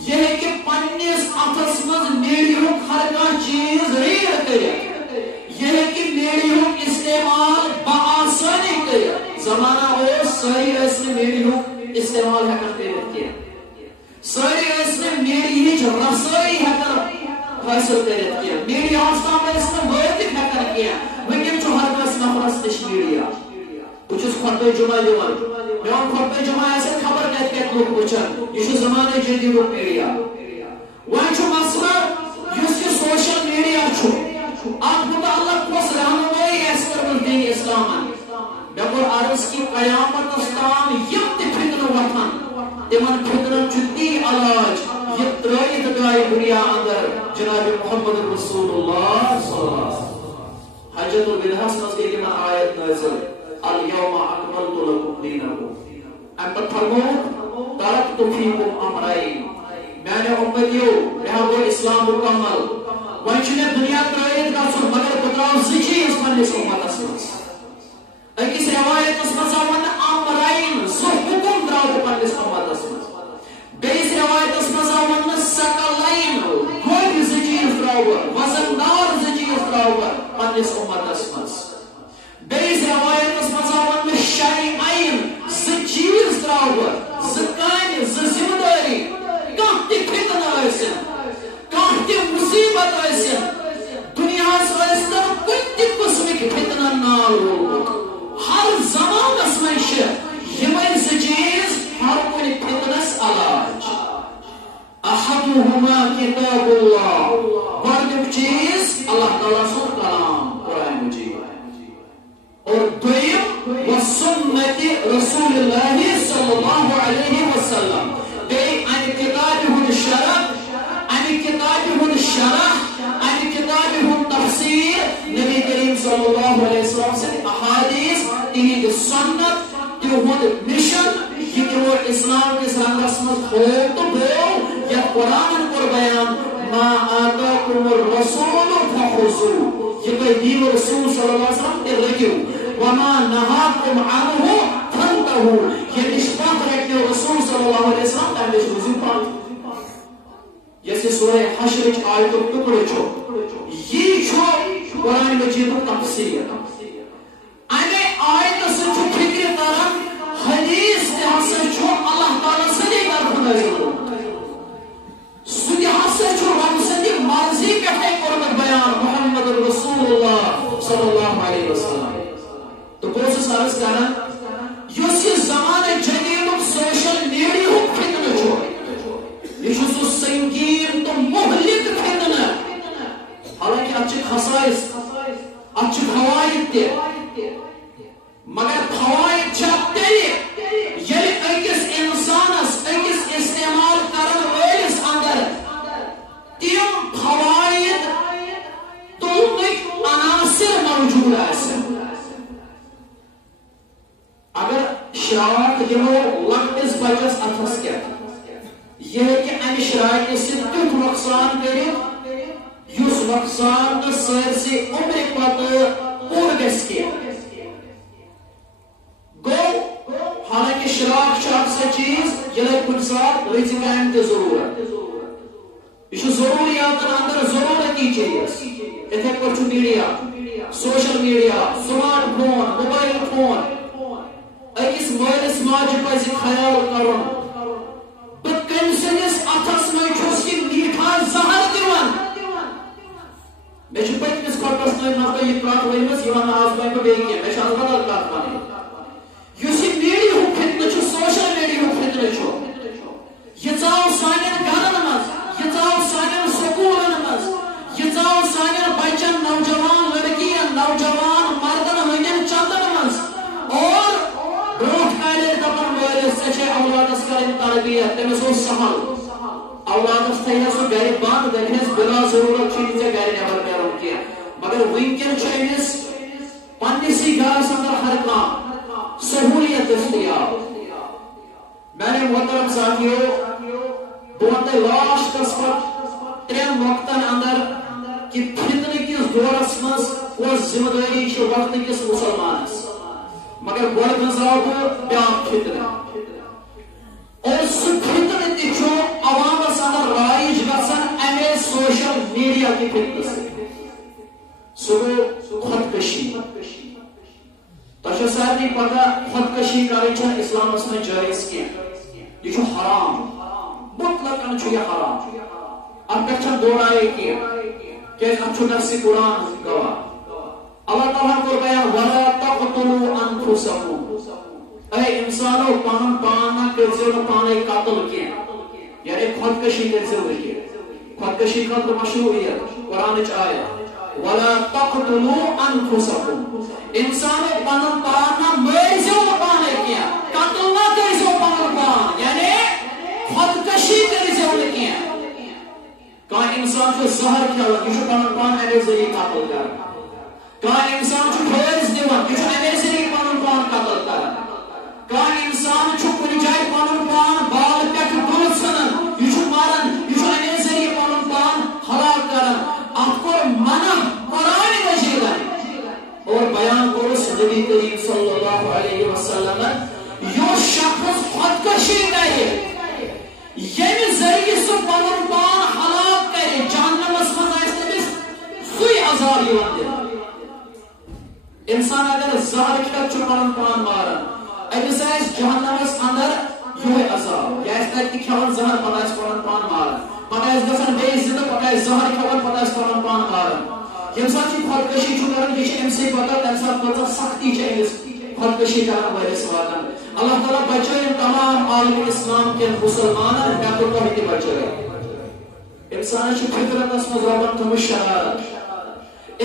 یہ ہے کہ پنس اتھس مز میڈیا ہر کانٛہہ چیز ریڈ کرت یہ ہے کہ میڈیا استعمال بآسانی کرت زمانہ او ساری اس نے میڈیا استعمال ہکن کرت کیا ساری اس نے میڈیا رسائی ہکن حاصل کرت کیا میڈیا ہستان اس نے وٲتِتھ ہکن کیا وٕنکٮ۪ن چھُ ہر کٲنٛسہِ نفرس نِش میڈیا بہٕ چھُس خطبہ جمعہ دِوان میون خطبہ جمعہ آسہِ خبر کتہِ کتہِ لُکھ وٕچھان یہ چھُ زمانہ جدیدُک میڈیا وۄنۍ چھُ مسئلہ یُس یہِ سوشل میڈیا چھُ اتھ متعلق کۄس رہنمٲیی آسہِ کٔرمٕژ دین اسلامن مےٚ کوٚر عرض کہِ قیامتس تام یِم تہِ فتنہٕ وۄتھن تمن فتنن چھُ تی علاج یہ ترٲیِتھ درٛاے دُنیا اندر جناب محمد رسول اللہ صلی اللہ علیہ وسلم حجۃ الوداعس منٛز گٔے یِمن آیت نازل اليوم اکملت لکم دینکم ام پر فرمو ترکت فیکم امرین میانے امتیو مےٚ گوٚو اسلام مکمل وۄنۍ چھُ مےٚ دنیا ترٲیِتھ گژھُن مگر بہٕ تراو زٕ چیٖز پننِس امتس منٛز أکِس روایتس منٛز آو وننہٕ امرین زٕ حکم تراو بہٕ پننِس امتس منٛز بیٚیِس روایتس منٛز آو وننہٕ ثقلین گۄڈٕ زٕ چیٖز تراو بہٕ وزندار زٕ چیٖز تراو بہٕ پننِس امتس منٛز بیس روایتس مز آو شرعین زٕ چیٖز تراو بہٕ زٕ کامہِ زٕ ذمہٕ دٲری کانٛہہ تہِ فتنہٕ ٲسِن کانٛہہ تہِ مصیبت ٲسِن دُنیاہس ٲسۍتن کُنہِ تہِ قٕسمٕکۍ فتنن نال روٗدمُت ہر زمانس منٛز چھِ یِمے زٕ چیٖز ہر کُنہِ فتنس علاج احدہما کتاب اللہ گۄڈنیُک چیٖز اللہ تعالیٰ سُنٛد کلام قرآن مجیٖد اور دویم وسنت رسول اللہ صلی اللہ علیہ وسلم بیٚیہِ امہِ کتابہِ ہُنٛد شرح امہِ کتابہِ ہُنٛد شرح امہِ کتابہِ ہُنٛد تفسیر نبی کریم صلی اللہ علیہ وسلم سٕنٛدۍ احادیث تِہنٛدِ سنت تِہُنٛد مشن یہ تِمو اسلام کِس رنگس منٛز تھوو تہٕ بوو یتھ قرآنن کوٚر بیان ما آتاکُم الرسول فخذوه یہ تۄہہِ دیٖوٕ رسول صلی اللہ علیہ وسلم تہِ رٔٹِو وما نهاكم عنه فانتهوا یہ نش پتھ رٹنو رسول صلی اللہ علیہ وسلم تمہِ نش روٗزِو پتھ یۄس یہِ سورہ حشرٕچ آیتُک ٹُکڑٕ چھُ یی چھُ قرآن مجیدُک تفسیر امہِ آیتہٕ سۭتۍ چھُ فکرِ تران حدیث تہِ ہسا چھُ اللہ تعالیٰ سٕنٛدی طرفہٕ نازل گوٚمُت سُہ تہِ ہسا چھُ رب سٕنٛدِ مرضی پٮ۪ٹھے کوٚرمُت بیان محمد رسول اللہ صلی اللہ علیہ وسلم تو کوشش عرض کران یُس یہِ زمانہ جدیدُک سوشل میڈیاہُک فتنہٕ چھُ یہ چھُ سُہ سنگین تہٕ مہلک فتنہٕ حالانکہ اتھ چھِ خصائص اتھ چھِ فوائد تہِ مگر فوائد چھِ تیٚلہِ ییٚلہِ أکِس انسانس أکِس استعمال کرن وٲلِس اندر تِم فوائد تُلنٕکۍ عناصر موجود آسن اگر شراک دمو لکٹس بچس اتھس شرائع سے تیت نقصان کرے یس نقصان سرسی عمر پتہ پور گس کی گو حالانکہ شراک شاک سے چیز یہ کن ساتھ رزق کام تے ضرورت یہ ضروریات اندر ضرورتی چیز اتھے پچھ media social media smart phone mobile phone اکس مالس ماجہ پزِ خیال کرن بہ کم سندس اتھس میں چھس یہ میٹھا زہر دِوان مے چھ پتمس کٹس میں نہ یہ کات ورمس یہ آز بہ بیٚیہِ کینٛہہ مے چھ آز بدل کات ونٕنۍ یُس یہ میڈیا فتنہ چھ سوشل میڈیا فتنہ چھ یہ ژاو سانٮ۪ن گرن منٛز یہ ژاو سانٮ۪ن سکوٗلن منٛز یہ ژاو سانٮ۪ن بچن نوجوان لڑکین نوجوان مردن ہٕنٛدٮ۪ن چندن منٛز اور برونٛٹھ کالہِ دپان وٲلِس ژےٚ چھے اولادس کرٕنۍ تربیت تٔمِس اوس سہل اولادس تھایہِ سُہ گرِ بند دپہس بلا ضروٗرت چھُنہٕ ژےٚ گرِ نٮ۪بر نیرُن کینٛہہ مگر وٕنکٮ۪ن چھُ أمِس پننسٕے گرس اندر ہر کانٛہہ سہولیت دستیاب میانہِ محترم ساتھیو بہٕ ونہٕ تۄہہِ لاسٹس پتہٕ 3 وقتن اندر کہ فتنہ کس دورس منٛز کۄس ذمہ دٲری چھِ وقت کس مسلمانس مگر گۄڈٕ گٔنٛزراو بہٕ بیٛاکھ فتنہ اور سُہ فتنہ تہِ چھُ عوامس اندر رایج گژھان امے سوشل میڈیا کہِ فتنہٕ سۭتۍ سُہ گوٚو خودکشی تۄہہِ چھو سارنٕے پتہ خودکشی کرٕنۍ چھنہٕ اسلامس منٛز جٲیز کینٛہہ یہ چھُ حرام مطلقاً چھُ یہِ حرام اتھ پٮ۪ٹھ چھنہٕ دورایے کینٛہہ کیٛازِ اتھ چھُ نفسِ قرآن گواہ اللہ تعالیٰ کوٚر بیان ولا تقتلوا انفسکم اے انسانو پنُن پان نہ کٔرزیو نہٕ پانے قتل کینٛہہ یعنی خودکشی کٔرزیو نہٕ کینٛہہ خودکشی خٲطرٕ مشروعیت قرآنٕچ آیت ولا تقتلوا انفسکم انسانو پنُن پان نہ مٲرزیو نہٕ پانے کینٛہہ قتل نہ کٔرزیو پنُن پان یعنی خودکشی کٔرزیو نہٕ کینٛہہ کانٛہہ انسان چھُ زہر کھٮ۪وان یہِ چھُ پنُن پان امے ذریعہ قتل کران کانٛہہ انسان چھُ ٹھٲرِس دِوان یہِ چھُ امے ذریعہ پنُن پان قتل کران کانٛہہ انسان چھُ کُنہِ جایہِ پنُن پان بالہٕ پٮ۪ٹھٕ بۄنہٕ ژھٕنان یہِ چھُ مران یہِ چھُ امے ذریعہ پنُن پان ہلاک کران اتھ کوٚر منع قرآنِ مجیدن اور بیان کوٚرُس نبی کریم صلی اللہ علیہ وسلم یُس شخص خودکشی کرِ ییٚمہِ ذریعہ سُہ پنُن پان ہلاک کرِ جہنمس منٛز آسہِ تٔمِس سُے عذاب یِوان دِنہٕ انسان اگر زہر کھٮ۪تھ چھُ پنُن پان ماران أمِس آسہِ جہنمس اندر یِہوے عذاب یہِ آسہِ تتہِ تہِ کھٮ۪وان زہر پتہٕ آسہِ پنُن پان ماران پتہٕ آسہِ گژھان بیٚیہِ زِندٕ پتہٕ آسہِ زہر کھٮ۪وان پتہٕ آسہِ پنُن پان ماران ییٚمہِ ساتہٕ یہِ خودکشی چھُ کران یہِ چھِ أمۍ سٕے پتہ تمہِ ساتہٕ کۭژاہ سختی چھِ أمِس خودکشی کرن وٲلِس واتان اللہ تعالیٰ بچٲیِن تمام عالم اسلام کٮ۪ن مسلمانن مےٚ تہٕ تۄہہِ تہِ بچٲیِن انسانس چھِ فطرتس منٛز رۄبن تھٲومٕژ شرارت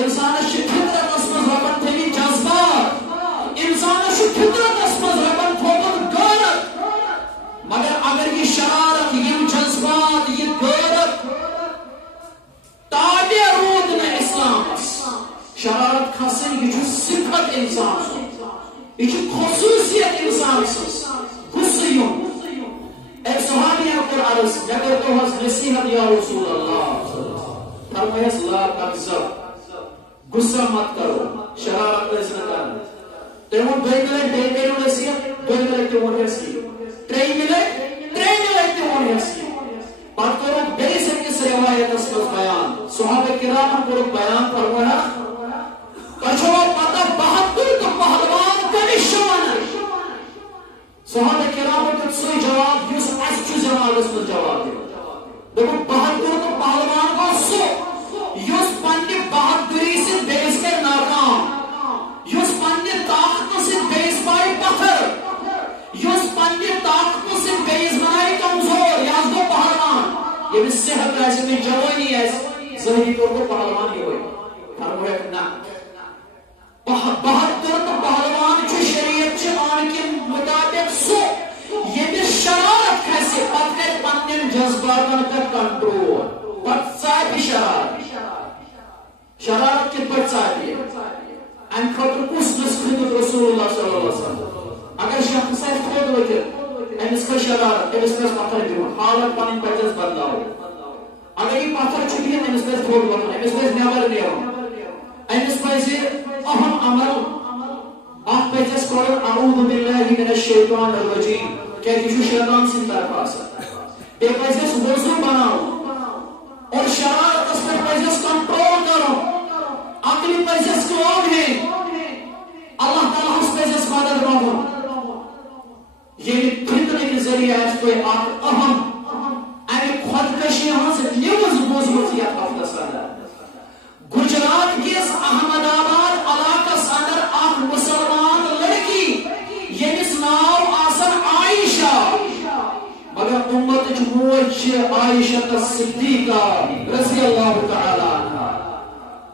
انسانس چھِ فطرتس منٛز رۄبن تھٲومٕتۍ جذبات انسانس چھُ فطرتس منٛز رۄبن تھوٚومُت غٲرت مگر اگر یہ شرارت یم جذبات یہ غیرت تابع روٗد نہٕ اسلامس شرارت کھسٕنۍ یہ چھُ صفت انسان سُنٛد یہ چھُ خصوٗصیت انسان سٕنٛز غصہٕ یُن ایک صحابیَن کوٚر عرض مےٚ کٔرتو حظ نصیحت یا رسول اللہ فرمایس لا تغضب غصہ مت کرو شرارت ٲسۍ نہٕ کران تٔمۍ ووٚن دوٚیمہِ لٹہِ بیٚیہِ کٔرِو نصیحت دوٚیمہِ لٹہِ تہِ ووٚنہس یی ترٛیٚیمہِ لٹہِ تہِ ووٚنہس یی پتہٕ کوٚرُکھ بیٚیِس أکِس روایتس منٛز بیان صحابہ کرامن کوٚرُکھ بیان فرموہکھ تۄہہِ چھوا پتہ بہادُر تہٕ پہلوان کٔمِس چھِ ونان صحابہ کرامو دیُت سُے جواب یُس اسہِ چھُ زمانس منٛز جواب دِوان دوٚپُکھ بہادُر تہٕ پہلوان گوٚو سُہ یُس پننہِ بہادری سۭتۍ بیٚیِس کرِ ناکام یُس پننہِ طاقتہٕ سۭتۍ بیٚیِس پایہِ پتھر یُس پننہِ طاقتہٕ سۭتۍ بیٚیِس بنایہِ کمزور یہِ حظ گوٚو پہلوان ییٚمِس صحت آسہِ ییٚمِس جوٲنی آسہِ ظٲہری طور گوٚو پہلوان یِہوے فرموہکھ نہ بہادُر تہٕ پہلوان چھُ شریعت چہِ آنٕکہِ مُطابق سُہ ییٚمِس شرارت کھسہِ پتہٕ کرِ پننٮ۪ن جذباتن پٮ۪ٹھ کنٹرول پتہٕ ژاپہِ شرارت کِتھ پٲٹھۍ ژاپہِ امہِ خٲطرٕ کُس نسخہٕ دیُت رسول اللہ صلی اللہ علیہ وسلم اگر شخص آسہِ تھوٚد ؤتھِتھ امس کا شرارت امس پہ پتھر دون حالت پن پزس بدلاو اگر یہ پتھر چھپین امس پہ تھوڑ وتن امس پہ نیبر نیرن امس پہ اہم عمل ات پزس کرن اعوذ باللہ من الشیطان الرجیم کہ یہ شیطان سن طرف آسان بے پزس وضو بناو اور شرارت اس پر پزس کنٹرول کرو عقلی پزس کون ہے اللہ تعالیٰ اس پزس مدد مانگو یہ فتنے کے ذریعے اس کو ایک اہم خودکشی ہاں سے نیوز موضوع یا ہفتہ سادہ گجرات کے احمد آباد علاقہ صدر اخ مسلمان لڑکی یمس ناو آسن عائشہ مگر امت موج عائشہ صدیقہ رضی اللہ تعالی عنہ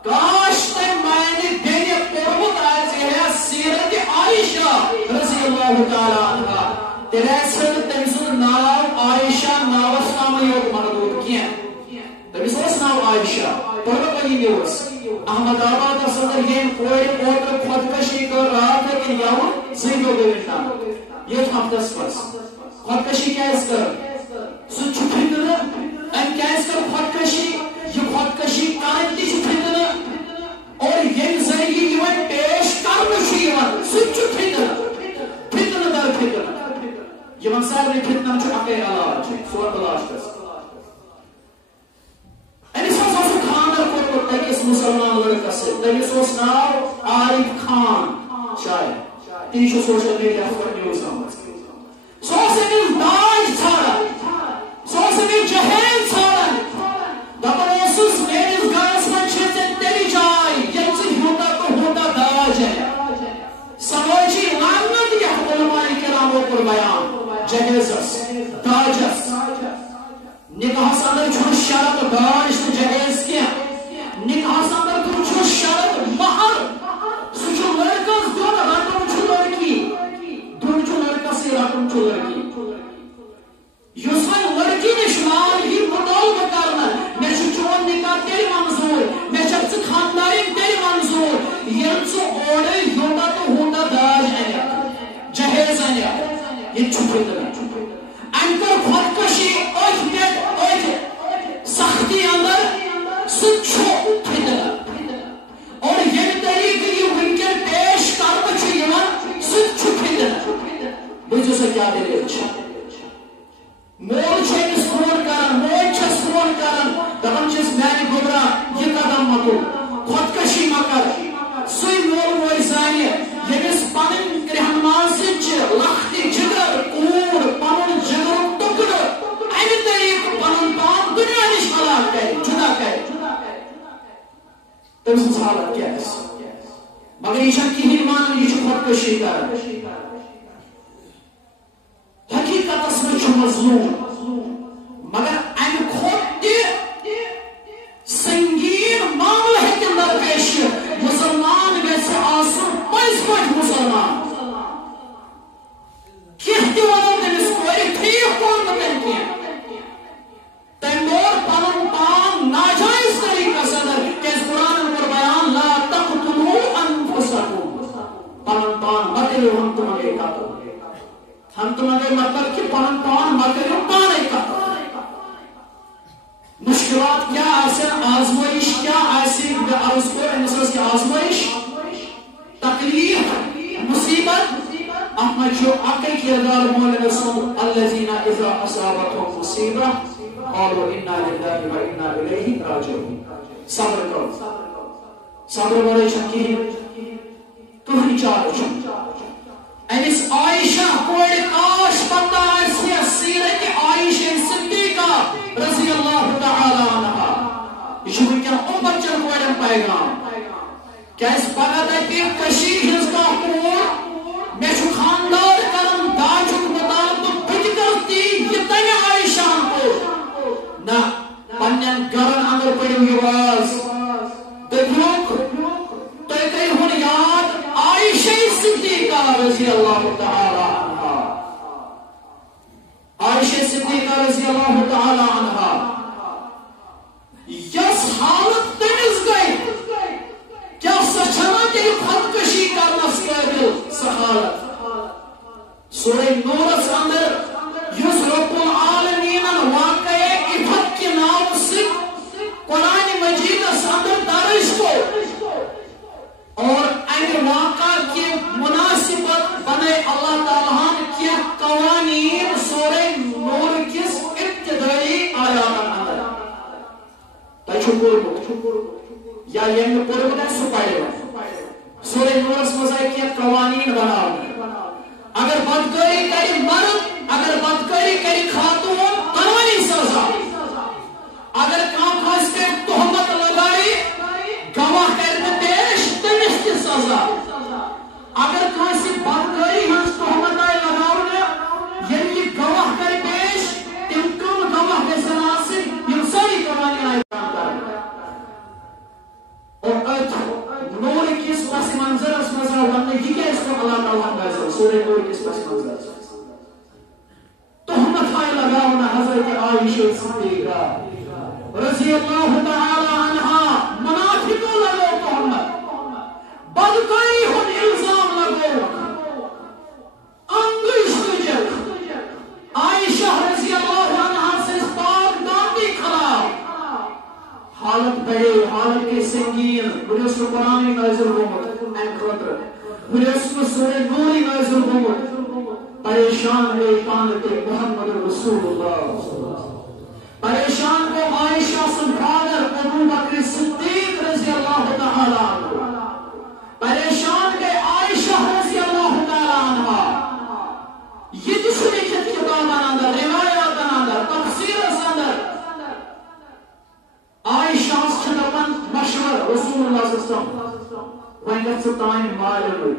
کاش تے میں نے بینے پرمت آئے ہے سیرت عائشہ رضی اللہ تعالی عنہ تیرسل تمسن ناو عائشہ ناوس نام یوک مردود کیا تمسن ناو عائشہ پرمت آئی نیوز احمد آباد صدر یہ کوئی اوٹر خودکشی کر رہا تھا کہ یاون زیدو بیوٹا یہ ہفتہ سپس خودکشی کیا اس کر سن چھپیدنا ان کیا اس کر خودکشی یہ خودکشی کانتی چھپیدنا اور یہ ذریعی یوان پیش کرنا شیوان سن چھپیدنا فتنہ در فتنہ یوان سارے فتنہ چھو اقی علاج سورت علاج کس اینی سوز خاندر کرو ایک مسلمان لڑکا سے تیمی سوز ناو عارف خان شاید تیشو سوشل میڈیا پر نیوز نمبر سوز امیر داج چھاڑا سوز امیر جہین چھاڑا دبر اوسس میرز گانس من چھتے تیری جائی یمسی ہوتا تو ہوتا داج ہے سموچی لانت یہ علماء کراموں پر بیان جہیزس داجس نکاح سندر چھو شرط داج تو جہیز کیا نکاح سندر چھو شرط مہر سچو لڑکس دون رقم چھو لڑکی دون چھو لڑکا سے رقم چھو لڑکی یوسفن لڑکی نے شمال ہی مطالبہ کرنا میں چون نکاح تیری منظور میں جب سے خانداری تیری منظور ینسو اوڑے ہوتا تو ہوتا داج آیا جہیز آیا یہ چھپے دلا انکر خودکشی سختی اندر سچو پھدلا اور یہ طریق یہ ونکر پیش کرنا چاہیے سچو پھدلا بجھو سے کیا دے لے اچھا مول چھے سکون کرن مول چھے سکون کرن دبن چھے میانی گبرا یہ قدم مکو خودکشی مکر سوئی مول موئی زانی یہ اس پانن کرہنمان سچ لختی جگر کور پانن جگر ٹکر این طریق پانن پان دنیا نش خلاق کرے جدا کرے تم سے حالت کیا ہے مگر یہ شک کی ہی مان یہ چھو خودکشی کر حقیقت اس میں چھو مظلوم مگر این خود سنگین معاملہ ہے کہ درپیش مسلمان ویسے آسن پائس پائس مسلمان کہتی والوں نے اس کو ایک ٹھیک کون بتن کیا تیمور پلن پان ناجائز طریقہ صدر کہ اس قرآن پر بیان لا تقتلو انفسکو پلن پان مطلب ہم تمہیں قتل ہم تمہیں مطلب کہ پلن پان مطلب پانے قتل مشکلات کیا ایسے آزمائش کیا ایسی عرض کو انسان کی آزمائش تکلیف مصیبت احمد جو عقل کردار مولا رسول الذین اذا اصابتهم مصیبہ قالوا انا للہ و انا الیہ راجعون صبر کرو صبر بڑے چکی تو ہی چارو انس عائشہ کوئی کاش بندہ ایسی سیرت عائشہ صدیقہ رضی اللہ تعالی عنہ یہ شروع کیا امت چل کوئی پیغام کیا اس بغت ہے کشیر ہز کا کور میں چھو خاندار کرم داجک مطالب بج کرتی یہ تنی عائشہ کو نہ پنین گرن اندر پڑی ہوئی آواز دکھلوک تو کئی ہون یاد عائشہ صدیقہ رضی اللہ تعالی عنہ عائشہ صدیقہ رضی اللہ تعالی عنہ یس حالت تنز گئی کیا سچنا تیری خودکشی کرنا قابل سحالت سورہ نورس اندر پورمت یا یم پورمت ہے سو پڑھے سورہ نورس مزائی کی قوانین بناو اگر بدکاری کری مرد اگر بدکاری کری خاتون قانونی سزا اگر کام خاص کے تہمت لگائی گواہ کرنے پیش تمس کی سزا اگر کسی بدکاری ہنس تہمت آئی لگاؤنا یعنی گواہ کر پیش تم کم گواہ کے سناسب یم ساری قوانین آئی اور نور کس پس منظر اس مزار بننے یہ کیا اس کو اللہ تعالیٰ کا سورہ نور کس پس منظر تہمت آئی لگاؤنا حضرت عائشہ صدیقہ رضی اللہ تعالی عنہ منافقوں لگو تہمت بدکاری ہن الزام لگو انگش تجھے عائشہ رضی اللہ عنہ سے پاک داندی خلاف حالت بڑے حالت کے سنگین بریس کو قرآنی نازل ہومت این خطر بریس کو سورہ نوری نازل ہومت پریشان ہے کانتے محمد رسول اللہ پریشان کو عائشہ سن فادر ابو بکر صدیق رضی اللہ تعالی عنہ پریشان کے عائشہ رضی اللہ تعالی عنہ یہ جس لکھت کتاب اندر روایات اندر تفسیر اندر عائشہ چھتپن مشور رسول اللہ صلی اللہ علیہ وسلم وینگت ستائن مالوی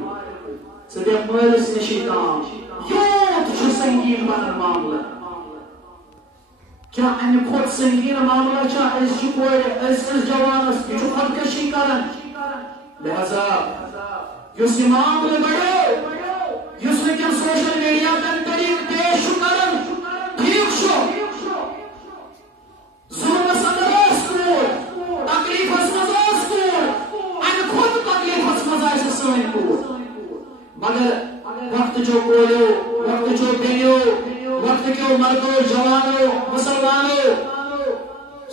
سدیا مالس نشیطان یوت چھو سنگین بنر معاملہ کیا ان خود سنگین معاملہ چاہ اس چکوئے اس جوانس یہ چھو خودکشی کرن لہذا یس معاملہ بڑھو یس لیکن سوشل میڈیا کن طریق پیش کرن ٹھیک شو ظلم سندراس کور تکلیف مزاس کور ان خود تکلیف مزاس سوئن کور مگر وقت جو کولیو وقت جو بیلیو وقت کیوں مردو جوانو مسلمانو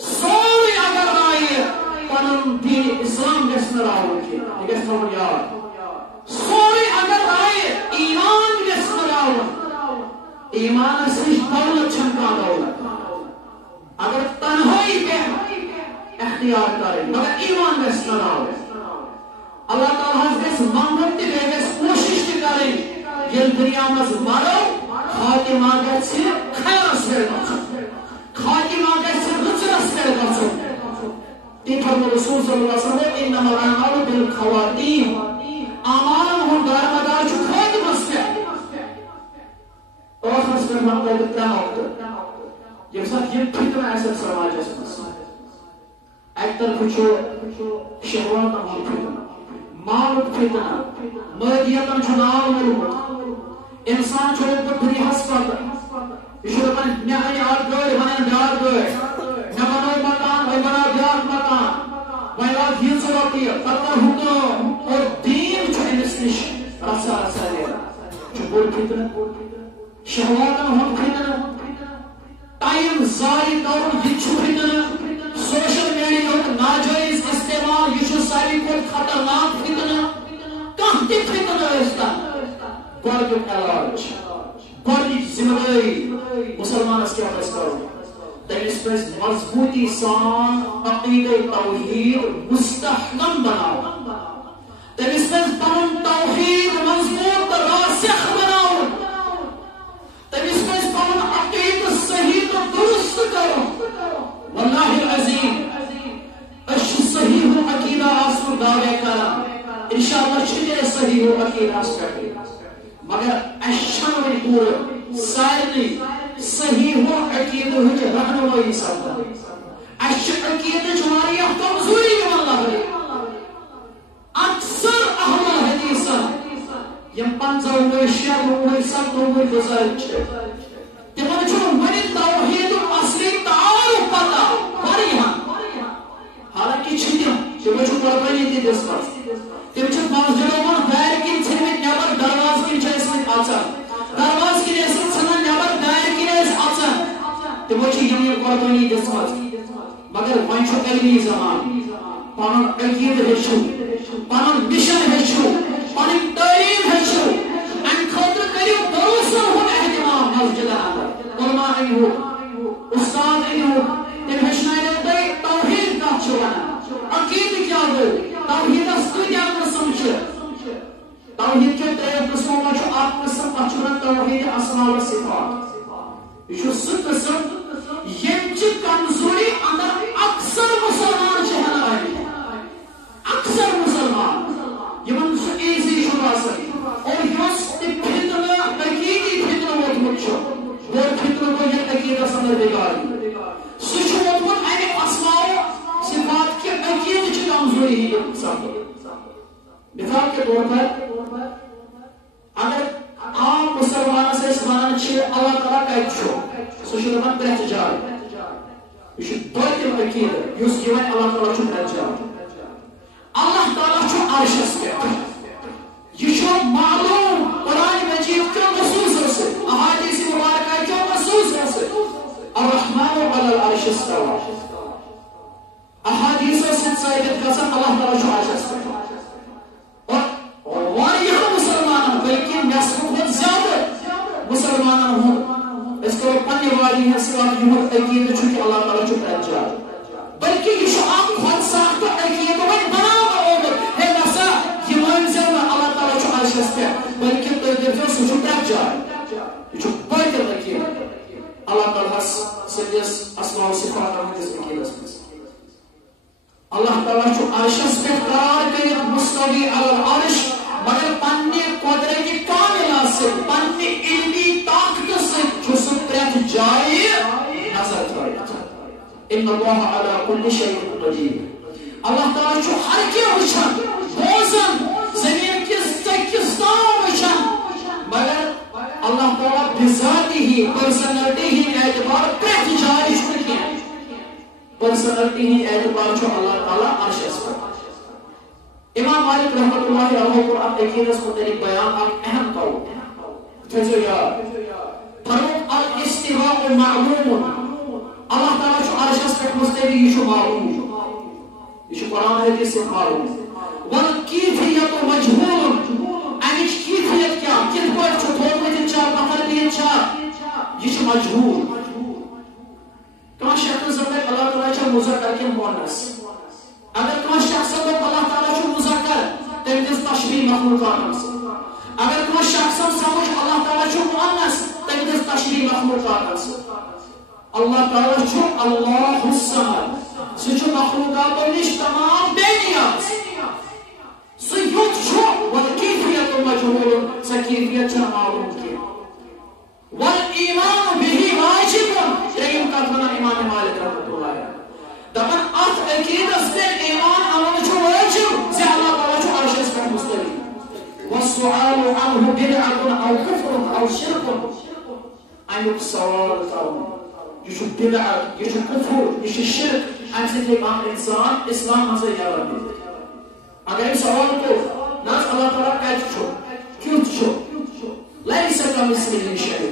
سوری اگر آئی پنن دین اسلام جسن راہو کی یہ گسن راہو یاد سوری اگر آئی ایمان جسن راہو ایمان سیش دولت چھنکا دولت اگر تنہائی پہ اختیار کرے مگر ایمان جسن راہو اللہ تعالیٰ حضرت مانگتی بیگس کوشش کریں یہ دنیا مز مارو خاتمہ گئے سے خیر سے خاتمہ گئے سے رچرس کر گسو تین فرم رسول صلی اللہ علیہ وسلم انما العمل بالخواتیم اعمال ہم دار مدار چھو خاتمہ سے اور خاص میں مانگتا ہے کیا ہوتا یہ ساتھ یہ فتنہ ایسا سماج اس میں ایک طرف چھو شہوات ہم فتنہ مالک فتنہ مادیتاً چھنال ملوت انسان چھوڑے پر دنی حسپت یہ چھوڑے پر نیانی آت گئے بنائیں بیار گئے نہ بناو مکان وی بنا بیار مکان وی آت یہ سواتی فتر حکم اور دین چھو انس نش رسا رسا لیا چھو بول فتنہ شہواتاً ہم فتنہ ٹائم ضائع کرو یہ چھو فتنہ سوشل میڈیا ناجائز استعمال یہ چھو ساری کو خطرناک فتنہ کہاں تی فتنہ رستا گوڑک علاج گوڑک ذمہ داری مسلمان اس کیا پس کرو دلیس پس مضبوطی سان عقید توحید مستحکم بناو دلیس پس پنن توحید مضبوط راسخ بناو دلیس پس پنن عقید صحیح درست کرو واللہ العظیم اش صحیح عقیدہ آسور دعوے کرا انشاءاللہ چھتے صحیح عقیدہ آسور کرے مگر اشان میں پورا سارنی صحیح عقیدہ ہو کہ رہنمائی سکتا اش عقیدہ جواری کمزوری ہے واللہ بھئی اکثر اہل حدیثہ یم پنزہ ہوئے شیعہ ہوئے سب ہوئے گزار چھے تمہیں چھو منی توحید اصلی تعارف پتا بریہاں حالانکہ چھتیوں تمہیں چھو قربانی دی دس پر تمہیں چھو پانچ جلوان دائر کی چھنوی نیبر درواز کی چھے اسمت آچا درواز کی نیسن چھنن نیبر دائر کی نیس آچا تمہیں چھو یمی قربانی دس پر مگر وائن چھو علمی زمان پانن عقید ہشو پانن مشن ہشو پانن تعلیم ہشو ان خطر کریو دروسا ہون احتمام مسجد آدھر علماء ایہو استاد ایہو تم ہشنائی دیتے توحید کا چھو گو توحید اس کیا قسم چھ توحید کے ترے قسموں میں جو آپ قسم اچھونا توحید اسماء و صفات یہ سہ قسم یم چھ کمزوری اندر اکثر مسلمان چہن آئی اکثر مسلمان یمن سہ ایزی چھ باسان اور یس فتنہ عقیدی فتنہ ووتمت چھ وہ فتنہ کو یہ عقیدہ سندر بگاڑی سہ چھ ووتمت امہ اسماء و صفات کے عقیدہ چھ کمزوری ہند سمجھ مثال کے طور پر اگر عام مسلمان سے ونان چھ اللہ تعالیٰ کت چھ سہ چھ دپان پرٛٮ۪تھ جایہِ یہ چھ باطل عقیدہ یس کہ اللہ تعالیٰ چھ پرٛٮ۪تھ جایہِ اللہ تعالیٰ چھ عرشس پٮ۪ٹھ یہ چھ معلوم قرآن مجید کے نصوص سے احادیث مبارکہ کے نصوص سے الرحمن علی العرش استوى احادیث سے ثابت گژھان اللہ تعالیٰ چھ عرشس پٮ۪ٹھ اور واریاہ مسلمان بلکہ نصف کھۄتہٕ زیادہ مسلمان ہوں اس کو پنہ واریاہ سوال یہود عقیدہ چھ کہ اللہ تعالیٰ چھ پرٛٮ۪تھ جایہِ بلکہ یہ چھ اکھ خود ساخت عقیدہ وۄنۍ بناونہٕ آمُت ہے نسا یہ مٲنزیو نہٕ اللہ تعالیٰ چھ عرشس پٮ۪ٹھ بلکہ تُہۍ دٔپۍزیو سُہ چھ پرٛٮ۪تھ جایہِ یہ چھ باطل عقیدہ اللہ تعالیٰ سٕنٛدِس اسماء و صفاتن ہٕنٛدِس عقیدس منٛز اللہ تعالیٰ چھ عرشس پٮ۪ٹھ قرار کٔرِتھ مستوی علی العرش مگر پننہِ قدرتِ کاملہ سۭتۍ پننہِ علمی طاقتہٕ سۭتۍ چھُ سُہ پرٛٮ۪تھ جایہِ نظر تھٲوِتھ ان اللہ علی کل شیء قدیر اللہ تعالیٰ چھُ ہر کینٛہہ وٕچھان بوزان زمین کس ژکِس تام وٕچھان مگر اللہ تعالیٰ بذاتی پرسنلٹی ہٕنٛدۍ اعتبار پرٛٮ۪تھ جایہِ چھُنہٕ کینٛہہ پرسنلٹی ہٕنٛدۍ اعتبار چھُ اللہ تعالیٰ عرشس پٮ۪ٹھ امام مالک رحمۃ اللہ علیہ کو اتھ عقیدس متعلق بیان اکھ اہم قول تھٲیزیو یاد فرموت الاستواء معلوم اللہ تعالیٰ چھ عرشس پٮ۪ٹھ مستوی یہ چھ معلوم یہ چھ قرآن حدیث سے معلوم والکیفیت مجہول امچ کیفیت کیا کتھ پٲٹھۍ چھ تھوٚومُت چھا نفر بہتھ چھا یہ چھ مجہول کانٛہہ شخص دپہِ اللہ تعالیٰ چھا مذکر کِنہٕ مؤنث اگر کانٛہہ شخص دپہِ اللہ تعالیٰ چھُ مذکر تٔمۍ دِژ تشبیہ مخلوقاتن سۭتۍ اگر کانٛہہ شخص سمجھ اللہ تعالیٰ چھُ مؤنث تٔمۍ دِژ تشبیہ مخلوقاتن سۭتۍ اللہ تعالیٰ چھُ اللہ الصمد سُہ چھُ مخلوقاتو نِش تمام بے نیاز سُہ یُتھ چھُ والکیفیت مجہول سۄ کیفیت چھنہٕ معلوم کینٛہہ والایمان بہ واجب ترٛیٚیِم کتھ ونان امام مالک رحمۃ اللہ علیہ دپان اتھ عقیدس پٮ۪ٹھ ایمان انُن چھُ واجب زِ اللہ تعالیٰ چھُ عرشس پٮ۪ٹھ مستوی والسؤال عنہ بدعة او کفر او شرک امیُک سوال کرُن یہ چھ بدعت یہ چھ کفر یہ چھ شرک امہ سۭتۍ ہیٚکہِ اکھ انسان اسلام منٛزے نیبر نیٖرِتھ اگر أمۍ سوال کوٚر نہ حظ اللہ تعالیٰ کتہِ چھُ کیُتھ چھُ لیس کمثلہ شیء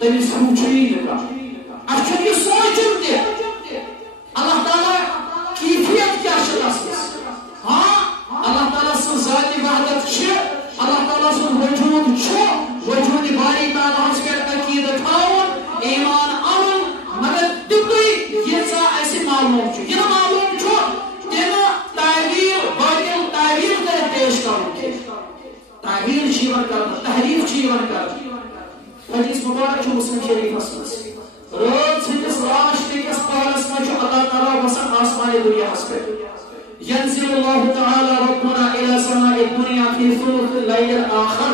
تٔمِس ہیوٗ چھُیی نہٕ کانٛہہ اَسہِ چھُنہٕ یہِ سونٛچُن تہِ اللہ تعالیٰ کیفیت کیا چھِ تس منٛز ہاں اللہ تعالیٰ سٕنٛز ذاتِ وحدت چھِ اللہ تعالیٰ سُنٛد وجوٗد چھُ وجوٗدِ باری تعالیٰ ہس پٮ۪ٹھ عقیدہ تھاوُن ایمان انُن مگر تیُتُے ییٖژاہ اَسہِ معلوم چھُ یہِ نہٕ معلوم چھُ تِمہٕ تعویٖل باطل تعویٖل کٔرِتھ پیش کرُن کینٛہہ تعویٖل چھِ یِوان کرنہٕ تحریف چھِ یِوان کرنہٕ حدیث مبارک چھُ مسلم شریفس منٛز رٲژ ہٕنٛدِس لاسٹ کِس پہرس منٛز چھُ اللہ تعالیٰ وسان آسمانِ دُنیاہس پٮ۪ٹھ ينزل الله تعالى ربنا الى سماء الدنيا في ثلث الليل الاخر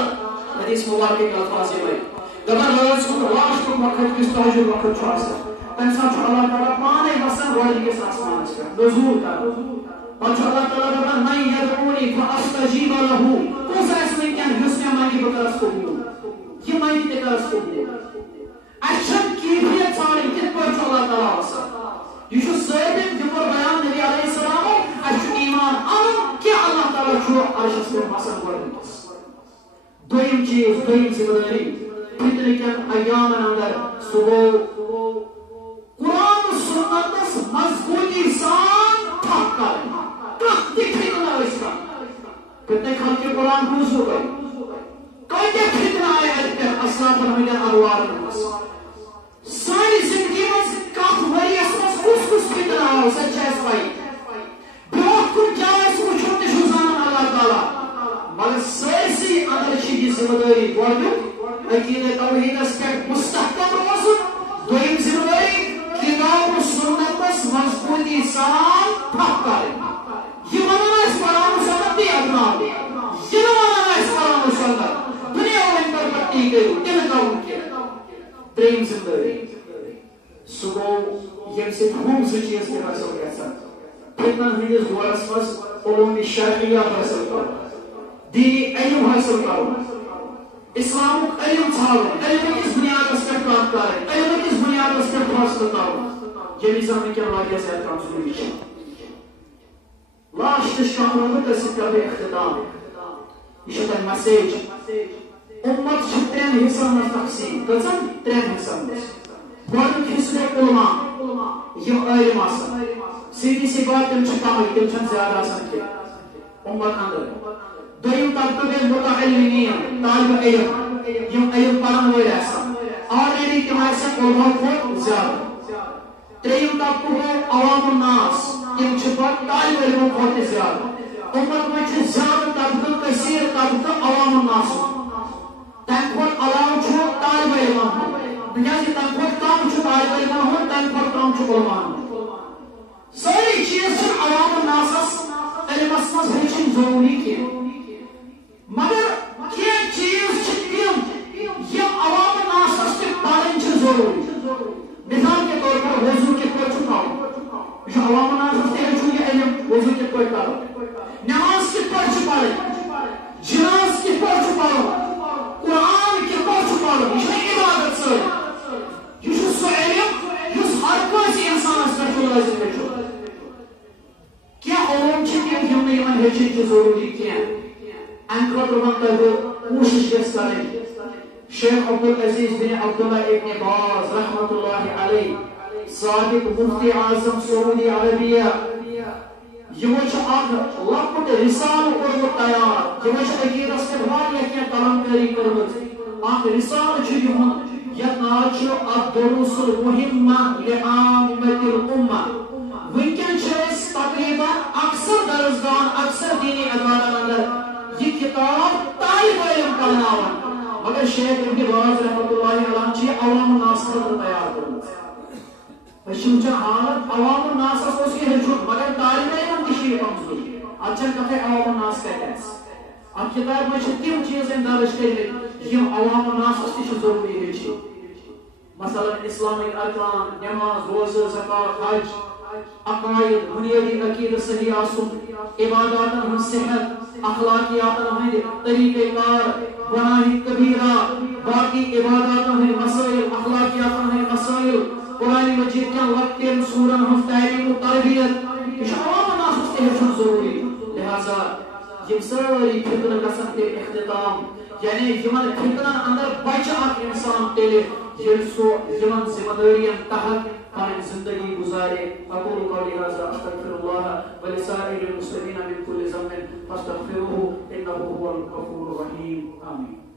حدیث مبارک کے الفاظ یہ دپان رٲژ ہُنٛد لاسٹ وقت یُس تہجُد وقت چھُ آسان تمہِ ساتہٕ چھُ اللہ تعالیٰ پانے وسان روزِ کِس آسمانس پٮ۪ٹھ نزول کران پتہٕ چھُ اللہ تعالیٰ دپان من يدعوني فاستجيب له کُس آسہِ وٕنکٮ۪ن یُس مےٚ منگہِ بہٕ کرس قبوٗل یہِ منگہِ تہِ کرس قبوٗل اَسہِ چھنہٕ کیفیت ژھانڈٕنۍ کِتھ پٲٹھۍ چھُ اللہ تعالیٰ وسان یہ چھُ ثٲبت یہِ کوٚر بیان نبی علیہ السلام اَسہِ چھُ ایمان انُن کہ اللہ تعالیٰ چھُ عرشس پٮ۪ٹھ وسان گۄڈنِکِس دوٚیِم چیٖز دوٚیِم ذمہٕ دٲری فتنہٕ کٮ۪ن ایامن اندر سُہ گوٚو قرآن و سنتس مضبوطی سان تھپھ کرٕنۍ کانٛہہ تہِ فتنہٕ ٲسۍ فتنہٕ خلقِ قرآن بوٗزوٕ تۄہہِ کۭتیاہ فتنہٕ آیہِ اَتہِ پٮ۪ٹھ اسلافن ہٕنٛدٮ۪ن ادوارن منٛز سانہِ زندگی منٛز کتھ ؤریس منٛز کُس کُس فتنہٕ آو سۄ چھِ اَسہِ پَیی برٛونٛٹھ کُن کیٛاہ ٲسۍ عقیدہ توحید اس پہ مستحکم روزن دویم ذمہ داری کتاب و سنت مضبوطی سان پھپ کریں یہ ونانا اس قرآن و سنت دی اپناو یہ ونانا اس قرآن و سنت دنیا میں پر پٹی گئی تم کون کے تریم ذمہ داری سگو یم سے ہم سے چیز کے حاصل کیسا فتنہ ہندس دورس مز علوم شرعیہ حاصل کرو دینی علم حاصل کرو اسلام علم چھاڑو علم کس بنیاد اس پر کام کرے علم کس بنیاد اس پر فاصلہ کرو یہ نظام میں کیا واقعہ سے کام ضروری ہے لاسٹ شامل کا سکہ بے اختتام یہ ہے میسیج امت چھو ترین حصہ میں تقسیم کزن ترین حصہ میں گوڑنک حصہ علماء یہ علم آسان سیدھی سی بات تم چھکا ہوئی تم چھن زیادہ آسان کیا امت اندر دویم طبقہ متعلمین طالب علم یم علم پڑھن وول آسان آلریڈی تم آسان علماء کھوت زیادہ تریم طبقہ عوام الناس تم چھپا طالب علم کھوت زیادہ امت میں چھو زیادہ طبقہ کثیر طبقہ عوام الناس تم کھوت علاو چھو طالب علم بنیادی تم کھوت کام چھو طالب علم تم کھوت کام چھو علماء ساری چیز چھو عوام الناس علم اسمس ہیچن ضروری کی مگر کیا چیز چھتیم یہ عوام الناس کے پالن چھ ضروری مثال کے طور پر وضو کے پر چھکاؤ یہ عوام الناس کے چھو یہ علم وضو کے پر کرو نماز کے پر چھپاؤ جناز کے پر چھپاؤ قرآن کے پر چھپاؤ یہ عبادت سے یہ سو علم یہ ہر کوئی انسان اس پر چھو لازم ہے کیا علوم چھتیم ہم نے یمن ہیچن چھ ضروری کیا انکر مطلب کوشش کس کریں شیخ عبدالعزیز بن عبداللہ ابن باز رحمت اللہ علیہ سابق مفتی اعظم سعودی عربیہ یہ آگ لپٹ رسال کرمت تیار یہ عقید اس کے واریہ کیا کلام کاری کرمت آگ رسال چھو یت ناچ الدروس المہمہ لعامت الامہ ونکن چھس تقریبا اکثر درسگان اکثر دینی ادارہ اندر یہ کتاب طالب علم پڑھناون مگر شیخ ابن باز رحمت اللہ علیہ چی عوام الناس خطر تیار کرنا وشنچہ حالت عوام الناس کو اس کی حجوت مگر طالب علم کی شیئر کمزور اچھا کہتے عوام الناس کا کیس اب کتاب میں چھتیم چیزیں درج کرے یہ عوام الناس اس کی ضروری ہے چی مثلا اسلامی ارکان نماز روزہ زکات حج عقائد بنیادی عقیدہ صحیح آسن عبادات ہم صحت اخلاقیات ہم طریقہ کار گناہ کبیرہ باقی عبادات ہم مسائل اخلاقیات ہم مسائل قرآن مجید کے وقت سورہ ہم تعلیم و تربیت یہ عوام الناس اس کے حجم ضروری لہذا یہ ساری فتنہ قسم کے اختتام یعنی یمن فتنہ اندر بچ اک انسان تیلے یہ سو یمن ذمہ داریاں تحت ہمیں زندگی گزارے اقول قولی ھذا استغفر اللہ ولسائر المسلمین من كل ذنب فاستغفروه انه هو الغفور الرحیم آمین